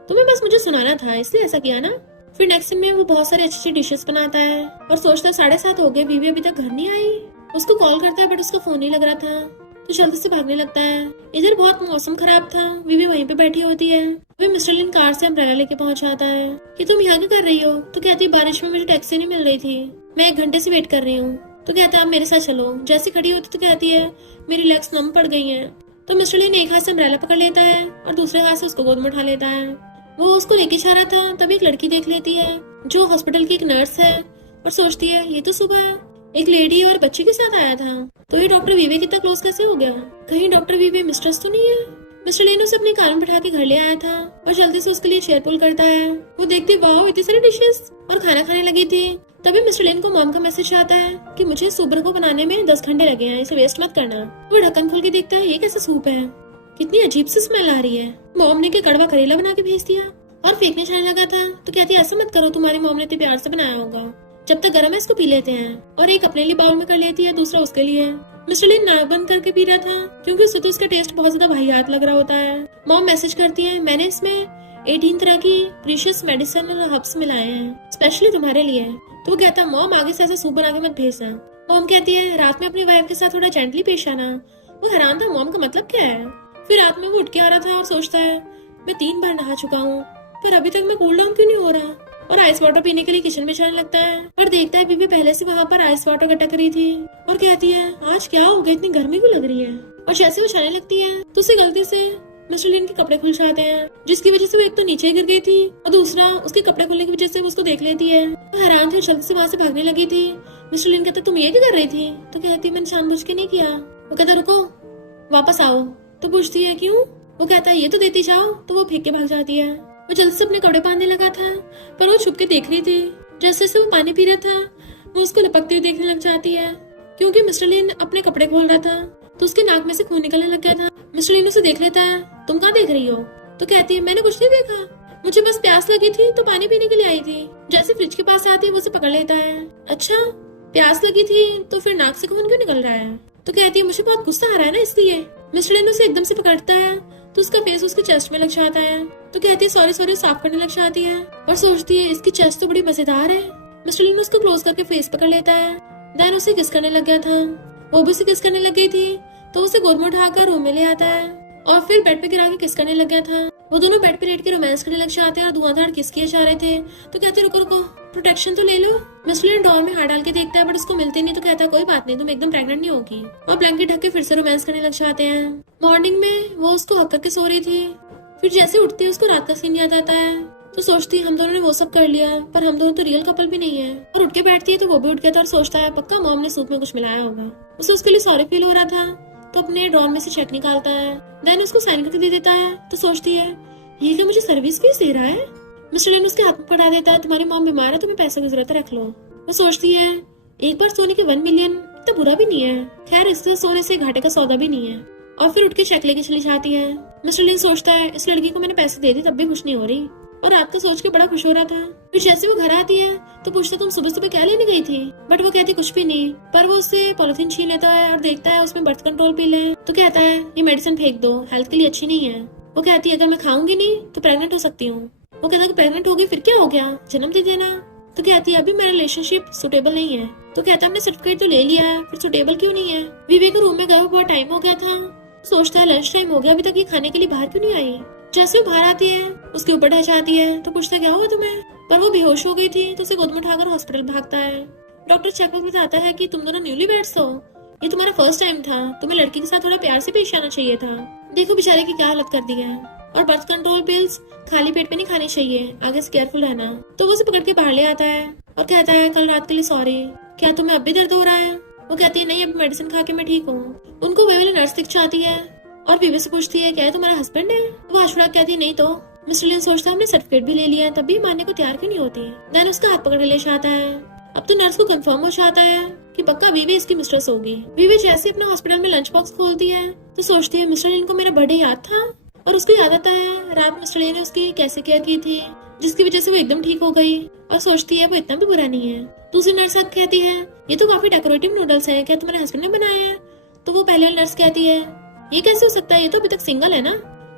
तुम्हें बस मुझे सुनाना था इसलिए ऐसा किया ना। फिर नेक्स्ट सीन में वो बहुत सारी अच्छी अच्छी डिशेस बनाता है और सोचता है 7:30 हो गए, बीवी अभी तक घर नहीं आई। उसको कॉल करता है बट उसका फोन नहीं लग रहा था, तो जल्दी से भागने लगता है। इधर बहुत मौसम खराब था, बीवी वहीं पे बैठी होती है। वही मिस्टर लिन कार से अम्ब्रेला लेके पहुंच जाता है कि तुम यहाँ क्या कर रही हो, तो कहती है बारिश में मुझे टैक्सी नहीं मिल रही थी, मैं 1 घंटे से वेट कर रही हूँ। तो कहता है आप मेरे साथ चलो। जैसे खड़ी होती तो कहती है मेरी लेग्स नम पड़ गई हैं। तो मिस्टर लिन एक हाथ से अम्ब्रेला पकड़ लेता है और दूसरे हाथ से उसको गोद में उठा लेता है। वो उसको लेके जा रहा था तभी एक लड़की देख लेती है जो हॉस्पिटल की एक नर्स है और सोचती है ये तो सुबह एक लेडी और बच्चे के साथ आया था, तो ये डॉक्टर वीवे कितना क्लोज कैसे हो गया, कहीं डॉक्टर वीवे मिस्ट्रेस तो नहीं है। मिस्टर लिन उसे अपनी कार में बैठा के घर ले आया था और जल्दी से उसके लिए चेयर पुल करता है। वो देखती वाह इतनी सारी डिशेस और खाना खाने लगी थी। तभी मिस्टर लिन को मॉम का मैसेज आता है कि मुझे सूप को बनाने में 10 घंटे लगे हैं, इसे वेस्ट मत करना। वो ढक्कन खोल के देखता है ये कैसा सूप है, कितनी अजीब सी स्मेल आ रही है। मॉम ने क्या कड़वा करेला बना के भेज दिया और फेंकने जाने लगा था, तो कहती है ऐसा मत करो, तुम्हारी मॉम ने इतने प्यार से बनाया होगा, जब तक गर्म है इसको पी लेते हैं। और एक अपने लिए बाउल में कर लेती है, दूसरा उसके लिए। मिस्टर लिन नाक बंद करके पी रहा था क्योंकि उसे तो उसका टेस्ट बहुत ज्यादा वाहियात लग रहा होता है। मॉम मैसेज करती है मैंने इसमें 18 तरह की प्रीशियस मेडिसिन और हर्ब्स मिलाए हैं स्पेशली तुम्हारे लिए। तो वो कहता है मॉम आगे से ऐसा सूप बना के मत भेजना। मॉम कहती है रात में अपनी वाइफ के साथ थोड़ा जेंटली पेश आना। वो हैरान था मॉम का मतलब क्या है। फिर रात में वो उठ के आ रहा था और सोचता है मैं 3 बार नहा चुका हूँ पर अभी तक मैं कूल डाउन क्यों नहीं हो रहा, और आइस वाटर पीने के लिए किचन में जाने लगता है पर देखता है बीबी पहले से वहाँ पर आइस वाटर गटक रही थी और कहती है आज क्या हो गया, इतनी गर्मी क्यों लग रही है। और जैसे वो जाने लगती है तो उसे गलती से मिस्टर लिन के कपड़े खुल जाते हैं, जिसकी वजह से वो एक तो नीचे गिर गई थी और दूसरा उसके कपड़े खुलने की वजह से वो उसको देख लेती है। वो हैरान थी, जल्दी से वहाँ से भागने लगी थी। मिस्टर लिन कहता तुम ये क्या कर रही थी, तो कहती मैंने जानबूझ के नहीं किया। वो कहता रुको वापस आओ। तो पूछती है क्यों। वो कहता है ये तो देती जाओ। तो वो फेंक के भाग जाती है। वो जल्दी से अपने कपड़े पहनने लगा था पर वो छुप के देख रही थी। जैसे से वो पानी पी रहा था वो उसको लपकते हुए देखने लग जाती है क्योंकि मिस्टर लिन अपने कपड़े खोल रहा था तो उसके नाक में से खून निकलने लग गया था। मिस्टर लिन उसे देख लेता है तुम कहाँ देख रही हो। तो कहती है मैंने कुछ नहीं देखा, मुझे बस प्यास लगी थी तो पानी पीने के लिए आई थी। जैसे फ्रिज के पास आती है वो उसे पकड़ लेता है। अच्छा प्यास लगी थी तो फिर नाक से खून क्यों निकल रहा है। तो कहती है मुझे बहुत गुस्सा आ रहा है ना इसलिए। मिस्टर लिन उसे एकदम से पकड़ता है तो उसका फेस उसके चेस्ट में लग जाता है। तो कहती है सॉरी सॉरी साफ करने लग जाती है और सोचती है इसकी चेस्ट तो बड़ी मजेदार है। मिस्टर लिन उसको क्लोज करके फेस पकड़ लेता है। देन उसे किस करने लग गया था, वो भी उसे किस करने लग गई थी तो उसे गोद में उठाकर रूम में ले आता है और फिर बेड पे गिरा के किस करने लग गया था। वो दोनों बेड पे लेट के रोमांस करने लग जाते हैं और धुआंधार किस किए जा रहे थे। तो कहते रुको रुको प्रोटेक्शन तो ले लो। मिस्टर लिन डॉल में हाथ डाल के देखता है बट उसको मिलती नहीं। तो कहता है कोई बात नहीं, तुम एकदम प्रेग्नेंट नहीं होगी। और ब्लैंकेट ढक के फिर से रोमांस करने लग जाते हैं। मॉर्निंग में वो उसको हक करके सो रही थी। फिर जैसे उठती है उसको रात का सीन याद आता है तो सोचती है हम दोनों ने वो सब कर लिया पर हम दोनों तो रियल कपल भी नहीं है। और उठ के बैठती है तो वो भी उठ गया था और सोचता है पक्का मॉम ने सूप में कुछ मिलाया होगा। उसे उसके लिए सॉरी फील हो रहा था तो अपने ड्रॉर में से चेक निकालता है। देन उसको साइन करके दे देता है। तो सोचती है ये क्या मुझे सर्विस फीस दे रहा है। मिस्टर लिन उसके हाथ में पकड़ा देता है तुम्हारी मॉम बीमार है, तुम्हें पैसों की जरूरत है, रख लो। वो सोचती है एक बार सोने के 1 मिलियन इतना बुरा भी नहीं है, खैर इससे सोने से घाटे का सौदा भी नहीं है। और फिर उठ के चेक लेके चली जाती है। मिस्टर लिन सोचता है इस लड़की को मैंने पैसे दे दिए तब भी खुश नहीं हो रही और रात का सोच के बड़ा खुश हो रहा था। फिर जैसे वो घर आती है तो पूछता तुम सुबह सुबह क्या लेने गई थी, बट वो कहती कुछ भी नहीं। पर वो उससे पॉलिथीन छीन लेता है और देखता है उसमें बर्थ कंट्रोल पिल है। तो कहता है ये मेडिसिन फेंक दो, हेल्थ के लिए अच्छी नहीं है। वो कहती है अगर मैं खाऊंगी नहीं तो प्रेग्नेंट हो सकती हूँ। वो कहता है प्रेग्नेंट होगी फिर क्या हो गया, जन्म दे देना। तो कहती है अभी मेरा रिलेशनशिप सुटेबल नहीं है। तो कहता है हमने सर्टिफिकेट तो ले लिया है फिर सुटेबल क्यों नहीं है। विवेक रूम में गया बहुत टाइम हो गया था। सोचता है लंच टाइम हो गया अभी तक ये खाने के लिए बाहर क्यों नहीं आई। जैसे वो बाहर आती है उसके ऊपर ढह जाती है तो पूछता क्या हुआ तुम्हें, पर वो बेहोश हो गई थी। तो उसे गोद में उठाकर हॉस्पिटल भागता है। डॉक्टर चेकअप बताता है कि तुम दोनों न्यूली वेड्स हो, ये तुम्हारा फर्स्ट टाइम था, तुम्हें लड़की के साथ थोड़ा प्यार से पेश आना चाहिए था। देखो बेचारे की क्या हालत कर दी है। और बर्थ कंट्रोल पिल्स खाली पेट पे नहीं खानी चाहिए, आगे से केयरफुल रहना। तो वो उसे पकड़ के बाहर ले आता है और कहता है कल रात के लिए सॉरी, क्या तुम्हें अब भी दर्द हो रहा है। वो कहती है नहीं अब मेडिसिन खा के मैं ठीक हूँ। उनको वे वाली नर्स दिख जाती है और बीवी से पूछती है क्या है तुम्हारा हस्बैंड है। वो आशुरा कहती नहीं तो। मिस्टर लिन सोचता है हमने सर्टिफिकेट भी ले लिया है तब भी मानने को तैयार क्यों नहीं होती। देन उसका हाथ पकड़ ले जाता है अब तो नर्स को कंफर्म हो जाता है कि पक्का वीवी इसकी मिस्ट्रेस होगी। वीवी जैसे अपना हॉस्पिटल में लंच बॉक्स खोलती है तो सोचती है मिस्टर लिन को मेरा बर्थडे याद था, और उसको याद आता है रात मिस्टर लिन ने उसकी कैसे केयर की थी, जिसकी वजह से वो एकदम ठीक हो गई, और सोचती है वो इतना भी बुरा नहीं है। दूसरी नर्स अब कहती है ये तो काफी डेकोरेटिव नूडल्स है, क्या तुम्हारे हस्बैंड ने बनाए हैं? तो वो पहले वाली नर्स कहती है ये कैसे हो सकता है, ये तो अभी तक सिंगल है ना।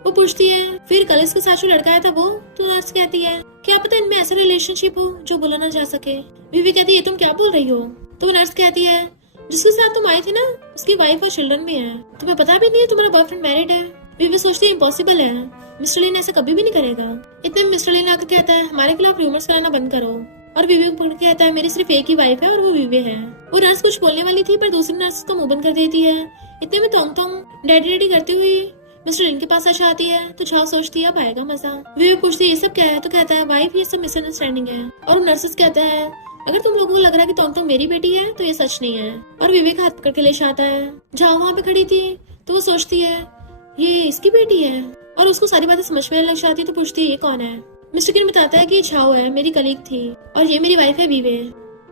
वो पूछती है फिर कल इसके साथ जो लड़का आया था वो? तो नर्स कहती है क्या पता इनमें ऐसा रिलेशनशिप हो जो बोला ना जा सके। वीवी कहती है ये तुम क्या बोल रही हो? तो वो नर्स कहती है जिसके साथ तुम आई थी ना उसकी वाइफ और चिल्ड्रन भी हैं, तुम्हें पता भी नहीं है तुम्हारा बॉयफ्रेंड मैरिड है। वीवी सोचती है इम्पॉसिबल है, मिस्टर लिन ऐसा कभी भी नहीं करेगा। इतने में मिस्टर लिन आकर कहता है हमारे खिलाफ रूमर्स फैलाना बंद करो, और वीवी कहता है मेरी सिर्फ एक ही वाइफ है और वो वीवे है। वो नर्स कुछ बोलने वाली थी पर दूसरी नर्स को मुंह बंद कर देती है। इतने में तोंग तोंग डैडी डैडी करते हुए मिस्टर लिन के पास आ जाती है तो छाव सोचती है अब आएगा मजा। वीवे पूछती है ये सब क्या है? तो कहता है वाइफ ये सब मिसअंडरस्टैंडिंग है। और नर्सेस कहता है अगर तुम लोगों को लग रहा है कि तोंग तोंग मेरी बेटी है तो ये सच नहीं है। और विवेक हाथ पकड़ के ले आता है। जहाँ वहाँ पे खड़ी थी तो वो सोचती है ये इसकी बेटी है, और उसको सारी बातें समझ में लग जाती है तो पूछती है ये कौन है। मिस्टर किन बताता है कि झाओ है, मेरी कलीग थी, और ये मेरी वाइफ है वीवे।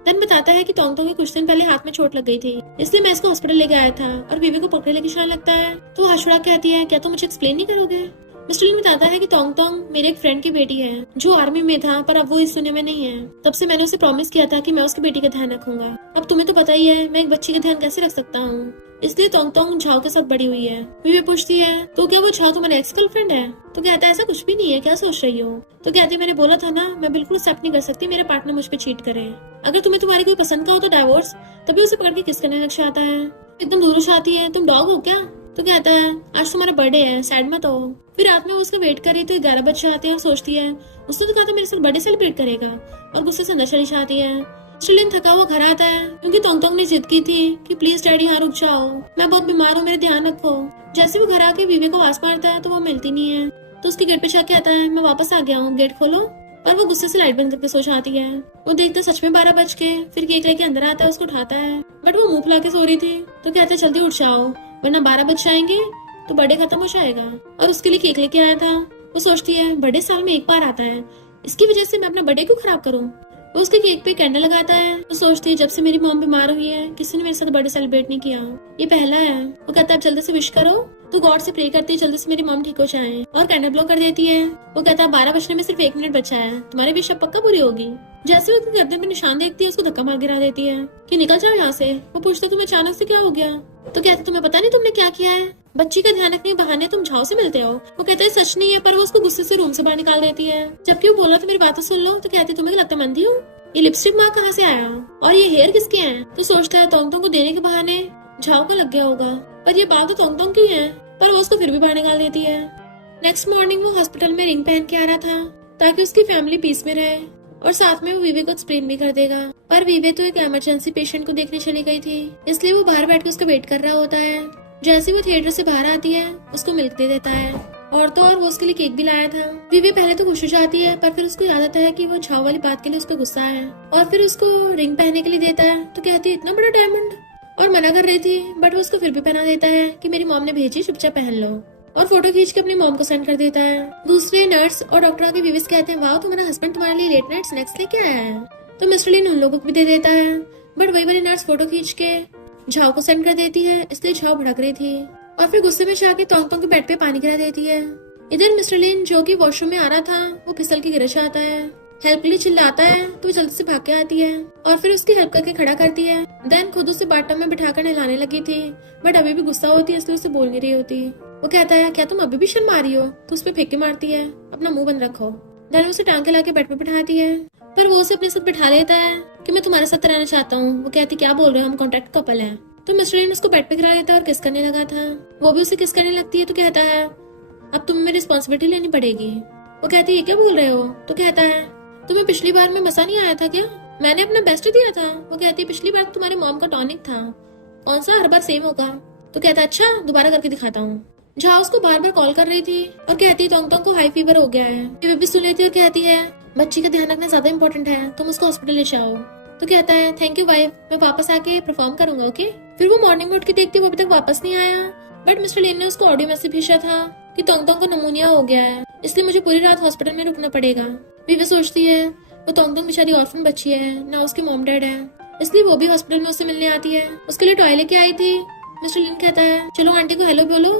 देन बताता है कि तोंग तोंग के कुछ दिन पहले हाथ में चोट लग गई थी, इसलिए मैं इसको हॉस्पिटल लेके आया था। और वीवे को पकड़े लेके जाने लगता है तो हशुड़ा कहती है क्या तुम मुझे एक्सप्लेन नहीं करोगे? मिस्टर लिन बताता है कि तोंग तोंग मेरे एक फ्रेंड की बेटी है जो आर्मी में था पर अब वो इस दुनिया में नहीं है। तब से मैंने उसे प्रॉमिस किया था कि मैं उसकी बेटी का ध्यान रखूंगा। अब तुम्हें तो पता ही है मैं एक बच्ची का ध्यान कैसे रख सकता हूँ, इसलिए तोंग तोंग झाओ के साथ बड़ी हुई है। वीवे पूछती है तो क्या वो झाओ तुम्हारा एक्स गर्लफ्रेंड है? तो कहता है ऐसा कुछ भी नहीं है, क्या सोच रही हो? तो कहती है मैंने बोला था ना मैं बिल्कुल एक्सेप्ट नहीं कर सकती मेरे पार्टनर मुझ पे चीट करे। अगर तुम्हें तुम्हारी कोई पसंद का हो तो डाइवोर्स। तभी उसे पकड़ के किस करने लग जाता है। एकदम दूर जाती है तुम डॉग हो क्या? तो कहता है आज तुम्हारा बर्थडे है, सैड मत हो। फिर रात में वो उसका वेट कर रही थी, 11 बज जाते हैं और सोचती है उसने तो कहा था मेरे साथ बर्थडे सेलिब्रेट करेगा, और गुस्से से अंदर चली जाती है। मिस्टर लिन थका हुआ घर आता है क्योंकि तोंग तोंग ने जिद की थी कि प्लीज डैडी यहाँ रुक जाओ, मैं बहुत बीमार हूँ, मेरा ध्यान रखो। जैसे वो घर आके वीवे को आवाज मारता है तो वो मिलती नहीं है, तो उसके गेट पे जाके आता है मैं वापस आ गया हूँ, गेट खोलो। पर वो गुस्से से लाइट बंद करके सो जाती है। वो देखते सच में 12 बज के, फिर केक लेके अंदर आता है, उसको उठाता है बट वो मुंह फुला के सो रही थी। तो कहते जल्दी उठ जाओ वरना 12 बज जाएंगे तो बर्थडे खत्म हो जाएगा, और उसके लिए केक लेके आया था। वो सोचती है बर्थडे साल में एक बार आता है, इसकी वजह से मैं अपना बर्थडे क्यों खराब करूं। वो उसके केक पे कैंडल लगाता है। तो सोचती है जब से मेरी मॉम बीमार हुई है किसी ने मेरे साथ बर्थडे सेलिब्रेट नहीं किया, ये पहला है। वो कहता है जल्दी से विश करो, तो गॉड से प्रे करती है जल्दी से मेरी मॉम ठीक हो जाए, और कैंडल ब्लो कर देती है। वो कहता है 12 बजने में सिर्फ 1 मिनट बचा है, तुम्हारी विश अब पक्का पूरी होगी। जैसे वो गर्दन पे निशान देखती है उसको धक्का मार गिरा देती है कि निकल जाओ यहाँ से। वो पूछता तुम्हें अचानक से क्या हो गया? तो कहते तुम्हें पता नहीं तुमने क्या किया है, बच्ची का ध्यान रखने के बहाने तुम झाओ से मिलते हो। वो कहता है सच नहीं है, पर वो उसको गुस्से से रूम से बाहर निकाल देती है। जबकि वो बोला तो मेरी बातें सुन लो। तो कहती तुम्हें लगता मैं अंधी हूँ, ये लिपस्टिक मार्क कहाँ से आया और ये हेयर किसके हैं? तो सोचता है तोंग तोंग को देने के बहाने झाओ का लग गया होगा, पर ये बाल तो तोंग तोंग की है, पर वो उसको फिर भी बाहर निकाल देती है। नेक्स्ट मॉर्निंग वो हॉस्पिटल में रिंग पहन के आ रहा था ताकि उसकी फैमिली पीस में रहे, और साथ में वो वीवे को एक्सप्लेन भी कर देगा। पर वीवे तो एक इमरजेंसी पेशेंट को देखने चली गई थी, इसलिए वो बाहर बैठ के उसका वेट कर रहा होता है। जैसे वो थिएटर से बाहर आती है उसको मिल्क दे देता है, और तो और वो उसके लिए केक भी लाया था। वीवे पहले तो खुश हो जाती है, पर फिर उसको याद आता है कि वो झाओ वाली बात के लिए उस पर गुस्सा है, और फिर उसको रिंग पहनने के लिए देता है। तो कहती है इतना बड़ा डायमंड, और मना कर रही थी बट वो उसको फिर भी पहना देता है कि मेरी मॉम ने भेजी, चुपचाप पहन लो, और फोटो खींच के अपनी मॉम को सेंड कर देता है। दूसरे नर्स और डॉक्टर आके वीवे से कहते हैं वाह तुम्हारा हस्बैंड तुम्हारे लिए लेट नाइट स्नैक्स लेके आया है। तो मिस्टर लिन उन लोगों को भी दे देता है, बट वही वाली नर्स फोटो खींच के झाओ को सेंड कर देती है, इसलिए झाओ भड़क रही थी, और फिर गुस्से में जाके तोंग तोंग के बेड पे पानी गिरा देती है। इधर मिस्टर लिन जो कि वॉशरूम में आ रहा था वो फिसल के गिर जाता है। हेल्प के लिए चिल्लाता है तो वो जल्दी से भाग के आती है और फिर उसकी हेल्प करके खड़ा करती है। देन खुद उसे बाथटब में बिठाकर नहलाने लगी थी, बट अभी भी गुस्सा होती है इसलिए उसे बोल नहीं रही होती। वो कहता है क्या तुम अभी भी शर्मा रही हो? तो उस पर फेंक के मारती है अपना मुंह बंद रखो। देन उसे टांग के लाके बेड पे बिठाती है, पर वो उसे अपने साथ बिठा लेता है कि मैं तुम्हारे साथ रहना चाहता हूँ। वो कहती क्या बोल रहे हो, हम कॉन्ट्रैक्ट कपल है। तो मिस्टर लिन उसको बेड पे गिरा लेता है और किस करने लगा था। वो भी उसे किस करने लगती है तो कहता है अब तुम्हें रिस्पॉन्सिबिलिटी लेनी पड़ेगी। वो कहती है क्या बोल रहे हो? तो कहता है तुम्हें पिछली बार में मजा नहीं आया था क्या? मैंने अपना बेस्ट दिया था। वो कहती है पिछली बार तुम्हारे मॉम का टॉनिक था, कौन सा हर बार सेम होगा? तो कहता है अच्छा दोबारा करके दिखाता हूँ। झाओ उसको बार बार कॉल कर रही थी और कहती है तोंग तोंग को हाई फीवर हो गया है। वे भी सुन लेती है और कहती है बच्ची का ध्यान रखना ज्यादा इंपॉर्टेंट है, तुम उसको हॉस्पिटल ले जाओ। तो कहता है थैंक यू वाइफ, मैं वापस आके परफॉर्म करूंगा ओके। फिर वो मॉर्निंग में उठ के देखती है वो अभी तक वापस नहीं आया, बट मिस्टर लिन ने उसको ऑडियो मैसेज भेजा था कि तोंग तोंग को नमूनिया हो गया है, इसलिए मुझे पूरी रात हॉस्पिटल में रुकना पड़ेगा। वीवे सोचती है वो तोंगतोंग बेचारी ऑर्फन बच्ची है, ना उसके मॉम डैड है, इसलिए वो भी हॉस्पिटल में उससे मिलने आती है। उसके लिए टॉय लेके आई थी। मिस्टर लिन कहता है चलो आंटी को हेलो बोलो,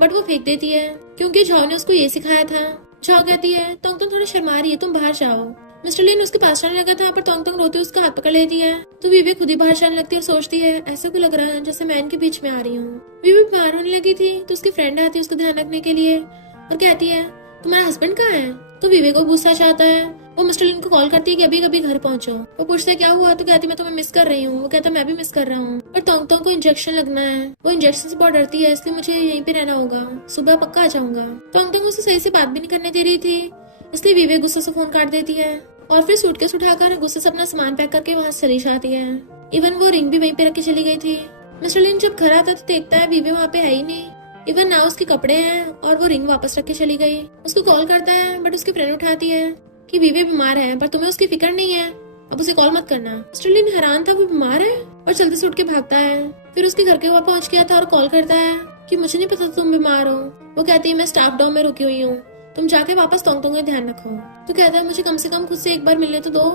बट वो फेंक देती है क्योंकि झाओ ने उसको ये सिखाया था। झाओ कहती है तोंगतोंग थोड़ी शर्मा रही है, तुम बाहर जाओ। मिस्टर लिन उसके पास जाने लगा था, पर तोंगतोंग रोते उसका हाथ पकड़ लेती है। तो वीवे खुद ही बाहर जाने लगती है और सोचती है ऐसा को लग रहा है जैसे मैं इनके बीच में आ रही हूँ। वीवे बीमार होने लगी थी तो उसकी फ्रेंड आती है उसका ध्यान रखने के लिए और कहती है तुम्हारा हस्बैंड कहाँ है। तो वीवे को गुस्सा चाहता है। वो मिस्टर लिन को कॉल करती है कि अभी कभी घर पहुंचो। वो पूछता है क्या हुआ, तो कहती मैं तुम्हें मिस कर रही हूँ। वो कहता मैं भी मिस कर रहा हूँ, पर तोंगतोंग को इंजेक्शन लगना है, वो इंजेक्शन से बहुत डरती है, इसलिए मुझे यहीं पे रहना होगा, सुबह पक्का आ जाऊंगा। तोंगतोंग उसे सही से बात भी नहीं करने दे रही थी, इसलिए वीवे गुस्से से फोन काट देती है और फिर सूटकेस उठाकर गुस्से से अपना सामान पैक करके वहां से चली जाती है। इवन वो रिंग भी वहीं पे रख के चली गई थी। मिस्टर लिन जब घर आता तो देखता है वीवे वहाँ पे है ही नहीं। इवन ना उसके कपड़े हैं और वो रिंग वापस रख के चली गई। उसको कॉल करता है बट उसकी फ्रेंड उठाती है कि वीवे बीमार है, पर तुम्हें उसकी फिक्र नहीं है, अब उसे कॉल मत करना। मिस्टर लिन हैरान था वो बीमार है और जल्दी से उठ के भागता है। फिर उसके घर के वहाँ पहुंच गया था और कॉल करता है कि मुझे नहीं पता तुम बीमार हो। वो कहती है मैं स्टाफ डॉम में रुकी हुई हूँ, तुम जाके वापस तोंगतोंग का ध्यान रखो। तो कहता है मुझे कम से कम खुद से एक बार मिलने तो दो,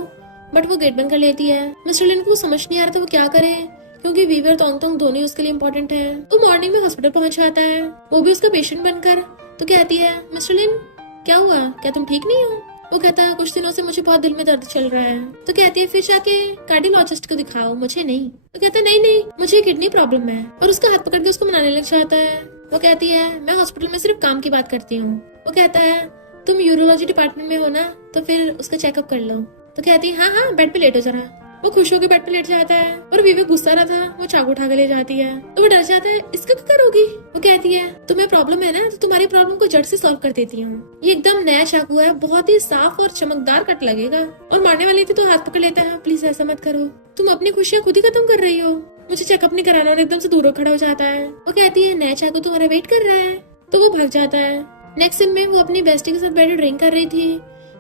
बट वो गेट बंद कर लेती है। मिस्टर लिन को समझ नहीं आ रहा था वो क्या करे, क्योंकि वीवे और तोंगतोंग दोनों उसके लिए इम्पोर्टेंट है। वो मॉर्निंग में हॉस्पिटल पहुंच जाता है, वो भी उसका पेशेंट बनकर। तो कहती है मिस्टर लिन क्या हुआ, क्या तुम ठीक नहीं हो। वो कहता है कुछ दिनों से मुझे बहुत दिल में दर्द चल रहा है। तो कहती है फिर जाके कार्डियोलॉजिस्ट को दिखाओ, मुझे नहीं। तो कहता है नहीं नहीं मुझे किडनी प्रॉब्लम है, और उसका हाथ पकड़ के उसको मनाने लग जाता है। वो कहती है मैं हॉस्पिटल में सिर्फ काम की बात करती हूँ। वो कहता है तुम यूरोलॉजी डिपार्टमेंट में हो ना, तो फिर उसका चेकअप कर लो। तो कहती है हाँ हाँ बेड पे लेटो जरा। वो खुश होकर बेड पे लेट जाता है और वीवे गुस्सा रहा था, वो चाकू उठा के ले जाती है। तो वो डर जाता है इसका क्या करोगी। वो कहती है तुम्हें प्रॉब्लम है ना, तो तुम्हारी प्रॉब्लम को जड़ से सॉल्व कर देती हूँ। ये एकदम नया चाकू है, बहुत ही साफ और चमकदार कट लगेगा। और मारने वाली थी तो हाथ पकड़ लेता है प्लीज ऐसा मत करो, तुम अपनी खुशियाँ खुद ही खत्म कर रही हो, मुझे चेकअप नहीं कराना। और एकदम से दूर खड़ा हो जाता है। वो कहती है नया चाकू तुम्हारा वेट कर रहा है। तो वो भाग जाता है। नेक्स्ट दिन में वो अपनी बेस्टी के साथ बैठे ड्रिंक कर रही थी,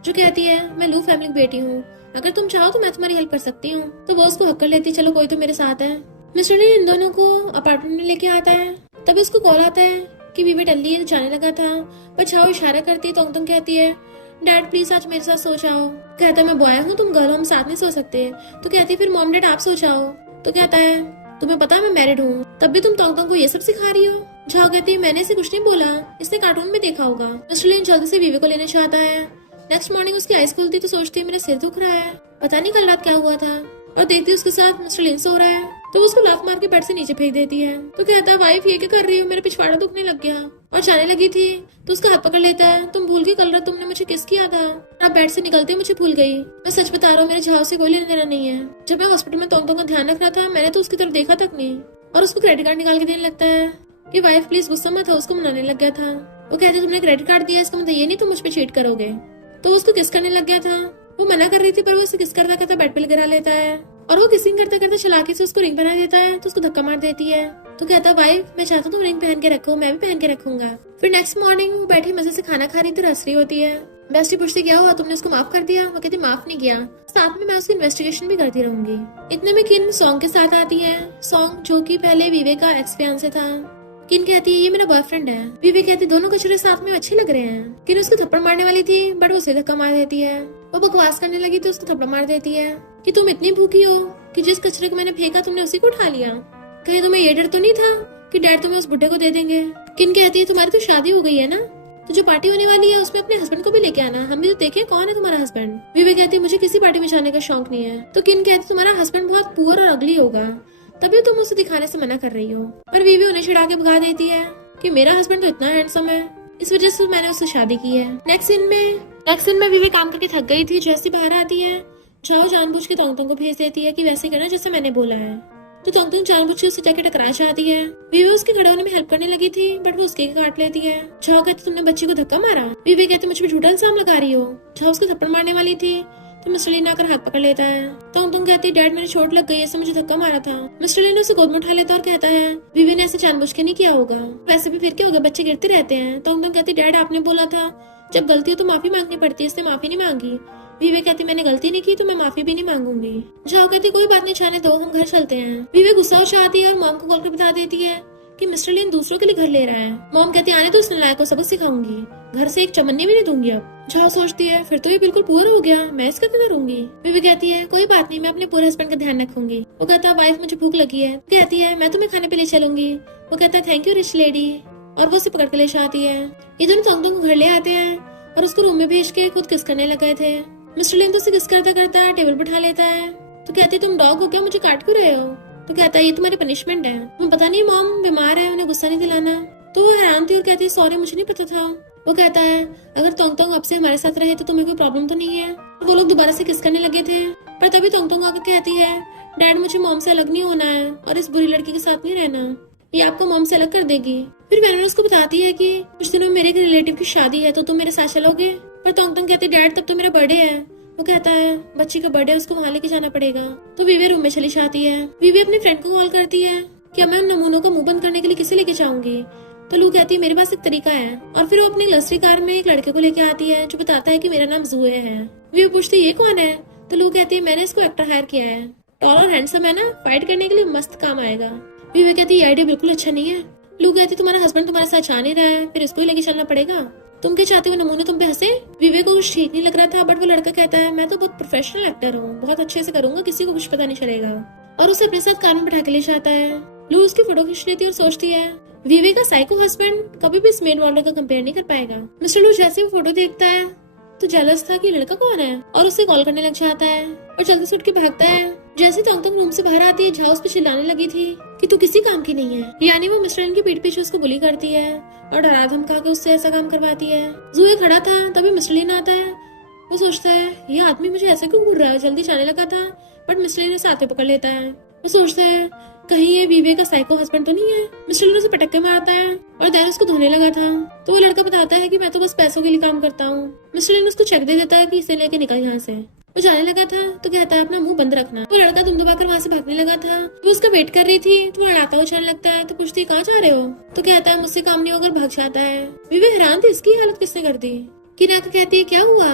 जो कहती है मैं लू फैमिली की बेटी हूँ, अगर तुम चाहो तो मैं तुम्हारी हेल्प कर सकती हूँ। तो वो उसको हक कर लेती, चलो कोई तो मेरे साथ है। मिस्टर ने इन दोनों को अपार्टमेंट में लेके आता है। तभी उसको कॉल आता है कि वीवे टल्ली है, जाने लगा था, पर छाओ इशारा करती है। तोंगतोंग कहती है डैड प्लीज आज मेरे साथ सो जाओ। कहता है मैं बॉय हूँ, तुम गर्ल हो, हम साथ नहीं सो सकते। तो कहती है फिर मॉम डैड आप सो जाओ। तो कहता है तुम्हें पता है मैं मैरिड हूँ, तब भी तुम तोंगतोंग को ये सब सिखा रही हो। झाओ कहती है मैंने इसे कुछ नहीं बोला, इसने कार्टून में देखा होगा। मिस्टर लिन जल्दी से वीवे को लेने चाहता है। नेक्स्ट मॉर्निंग उसकी आइज खुलती तो सोचती है मेरा सिर दुख रहा है, पता नहीं कल रात क्या हुआ था। और देखती उसके साथ मिस्टर लिन सो रहा है, तो उसको लात मार के बेड से नीचे फेंक देती है। तो कहता है वाइफ ये क्या कर रही हो, मेरा पिछवाड़ा दुखने लग गया। और जाने लगी थी तो उसका हाथ पकड़ लेता है, तुम भूल गई कल रात तुमने मुझे किस किया था। आप बेड से निकलते मुझे भूल गई। मैं सच बता रहा हूँ मेरे झाओ से कोई लेना देना नहीं है। जब मैं हॉस्पिटल में तोंगतोंग का ध्यान रख रहा था मैंने तो उसकी तरफ देखा तक नहीं। और उसको क्रेडिट कार्ड निकाल के देने लगता है कि वाइफ प्लीज गुस्सा मत हो, उसको मनाने लग गया था। वो कहते तुमने क्रेडिट कार्ड दिया इसका मतलब ये नहीं तुम मुझ पे चीट करोगे। तो उसको किस करने लग गया था। वो मना कर रही थी पर वो उसे किस करता करता बेड पे गिरा लेता है, और वो किसिंग करते करते चलाकी से उसको रिंग पहना देता है। तो उसको धक्का मार देती है। तो कहता वाइफ मैं चाहता हूँ तुम रिंग पहन के रखो, मैं भी पहन के रखूंगा। फिर नेक्स्ट मॉर्निंग वो बैठी मजे से खाना खा रही तो हंस रही होती है। बेस्टी पूछती क्या हुआ, तुमने उसको माफ कर दिया। वो कहती माफ नहीं किया, साथ में मैं उसकी इन्वेस्टिगेशन भी करती रहूंगी। इतने में किन सॉन्ग के साथ आती है। सॉन्ग जो कि पहले वीवे का एक्स फियांसे था। किन कहती है ये मेरा बॉयफ्रेंड है। वीवे कहती दोनों कचरे साथ में अच्छे लग रहे हैं। किन उसको थप्पड़ मारने वाली थी बट वो उसे धक्का मार देती है। वो बकवास करने लगी तो उसको थप्पड़ मार देती है कि तुम इतनी भूखी हो कि जिस कचरे को मैंने फेंका तुमने उसी को उठा लिया। कहीं तुम्हें ये डर तो नहीं था कि डैड तुम्हें उस बुड्ढे को दे देंगे। किन कहती है तुम्हारी तो शादी हो गई है ना, तो जो पार्टी होने वाली है उसमें अपने हस्बैंड को भी लेके आना, हम भी तो देखें कौन है तुम्हारा हस्बैंड। वीवे कहती है मुझे किसी पार्टी में जाने का शौक नहीं है। तो किन कहती तुम्हारा हस्बैंड बहुत पुअर और अगली होगा, तभी तुम उसे दिखाने से मना कर रही हो। पर वीवे उन्हें चिढ़ा के भगा देती है कि मेरा हस्बैंड तो इतना हैंडसम है, इस वजह से मैंने उससे शादी की है। नेक्स्ट सीन में वीवे काम करके थक गई थी। जैसी बाहर आती है झाओ जानबूझ के तोंगतोंग को भेज देती है कि वैसे करना जैसे मैंने बोला है। तो तोंगतोंग जानबूझ के उससे जाके टकरा जाती है। वीवे उसके खड़े होने में हेल्प करने लगी थी बट वो उसके काट लेती है। झाओ कहती तुमने बच्ची को धक्का मारा। वीवे कहती मुझ पे झूठा इल्जाम लगा रही हो। झाओ उसको थप्पड़ मारने वाली थी तो मिस्टर ली ने आकर हाथ पकड़ लेता है। तोंगतोंग कहती डैड मेरी चोट लग गई, ऐसे मुझे धक्का मारा था। मिस्टर ली ने उसे गोद में उठा लेता और कहता है वीवे ने ऐसे जानबूझ के नहीं किया होगा, वैसे भी फिर क्या होगा, बच्चे गिरते रहते हैं। तोंगतोंग कहती डैड आपने बोला था जब गलती हो तो माफी मांगनी पड़ती है, इसने माफी नहीं मांगी। वीवे कहती मैंने गलती नहीं की तो मैं माफी भी नहीं मांगूंगी। झाओ कहती कोई बात नहीं, जाने दो, हम घर चलते हैं। वीवे गुस्सा हो जाती है और मॉम को कॉल कर बता देती है कि मिस्टर लिन दूसरों के लिए घर ले रहा है। मॉम कहती है आने तो उस नालायक को सबक सिखाऊंगी, घर से एक चमन्नी भी नहीं दूंगी। अब झाओ सोचती है फिर तो ये बिल्कुल पुअर हो गया, मैं इसका क्या करूंगी। बीवी कहती है कोई बात नहीं, मैं अपने पूरे हस्बैंड का ध्यान रखूंगी। वो कहता है वाइफ मुझे भूख लगी है। कहती है मैं तुम्हें खाने पे ले चलूंगी। वो कहता है थैंक यू रिच लेडी, और वो उसे पकड़ के ले आती है। ये दोनों तोंगतोंग को घर ले आते हैं और उसको रूम में भेज के खुद किस करने लगे थे। मिस्टर लिन तो उसे किस करता करता टेबल पर उठा लेता है। तो कहती है तुम डॉग हो क्या, मुझे काट क्यों रहे हो। तो कहता है ये तुम्हारी पनिशमेंट है। तुम्हें पता नहीं मॉम बीमार है, उन्हें गुस्सा नहीं दिलाना। तो वो हैरान थी और कहती है सॉरी मुझे नहीं पता था। वो कहता है अगर तोंगतोंग अब से हमारे साथ रहे तो तुम्हें कोई प्रॉब्लम तो नहीं है। वो लोग दोबारा से किस करने लगे थे, पर तभी तोंगतोंग आकर कहती है डैड मुझे मॉम से अलग नहीं होना है और इस बुरी लड़की के साथ नहीं रहना, ये आपको मॉम से अलग कर देगी। फिर वेनोना उसको बताती है कि कुछ दिनों में मेरे एक रिलेटिव की शादी है तो तुम मेरे साथ चलोगे। पर तोंगतोंग कहती है डैड तब तो मेरा बर्थडे है। वो कहता है बच्ची का बर्थडे उसको वहाँ लेके जाना पड़ेगा। तो वीवी रूम में चली जाती है। वीवी अपनी फ्रेंड को कॉल करती है कि मैं उन नमूनों का मुंह बंद करने के लिए किसे लेके जाऊंगी। तो लू कहती है मेरे पास एक तरीका है, और फिर वो अपनी लस्ट्री कार में एक लड़के को लेके आती है जो बताता है कि मेरा नाम जूए है। वीवी पूछती है ये कौन है। तो लू कहती है मैंने इसको एक्टर हायर किया है, टॉल और हैंडसम है ना, फाइट करने के लिए मस्त काम आएगा। वीवी कहती है ये आइडिया बिल्कुल अच्छा नहीं है। लू कहती है तुम्हारा हस्बैंड तुम्हारे साथ जा नहीं रहा है, फिर इसको ही लेके चलना पड़ेगा। तुम क्या चाहते हो नमूने तुम पे हंसे। विवेक को कुछ ठीक नहीं लग रहा था, बट वो लड़का कहता है मैं तो बहुत प्रोफेशनल एक्टर हूँ, बहुत अच्छे से करूंगा, किसी को कुछ पता नहीं चलेगा, और उसे अपने साथ कार में बैठा के ले जाता है। लू उसकी फोटो खींच लेती है और सोचती है विवेक का साइको हस्बैंड कभी भी इस मेड मॉडल का कंपेयर नहीं कर पाएगा। मिस्टर लू जैसे वो फोटो देखता है तो जेलस था कि लड़का कौन है, और उसे कॉल करने लग जाता है और जल्दी से उठ के भागता है। जैसे तोंगतोंग रूम से बाहर आती है झाओ उस पे चिल्लाने लगी थी कि तू किसी काम की नहीं है, यानी वो मिस्टर लिन की पीठ पीछे उसको बुली करती है और डरा धमका के उससे ऐसा काम करवाती है। जूए खड़ा था तभी मिस्टर लिन आता है। वो सोचता है ये आदमी मुझे ऐसे क्यों घूर रहा है, जल्दी जाने लगा था, बट मिस्टर लिन उसे आते पकड़ लेता है। वो सोचता है कहीं ये विवेक का साइको हस्बैंड तो नहीं है। मिस्टर लिन उसे पटक के मारता है और दैन उसको धोने लगा था। तो वो लड़का बताता है कि मैं तो बस पैसों के लिए काम करता हूँ। मिस्टर लिन उसको चेक दे देता है कि इसे लेके निकल यहाँ से। वो जाने लगा था तो कहता है अपना मुंह बंद रखना। वो लड़का दुम दबाकर वहाँ से भागने लगा था। वो उसका वेट कर रही थी तो वो लड़ाता हुआ चलने लगता है। तो पूछती कहाँ जा रहे हो। तो कहता है मुझसे काम नहीं होकर भाग जाता है। विवेक हैरान थी इसकी हालत किसने कर दी। किरा कहती है क्या हुआ,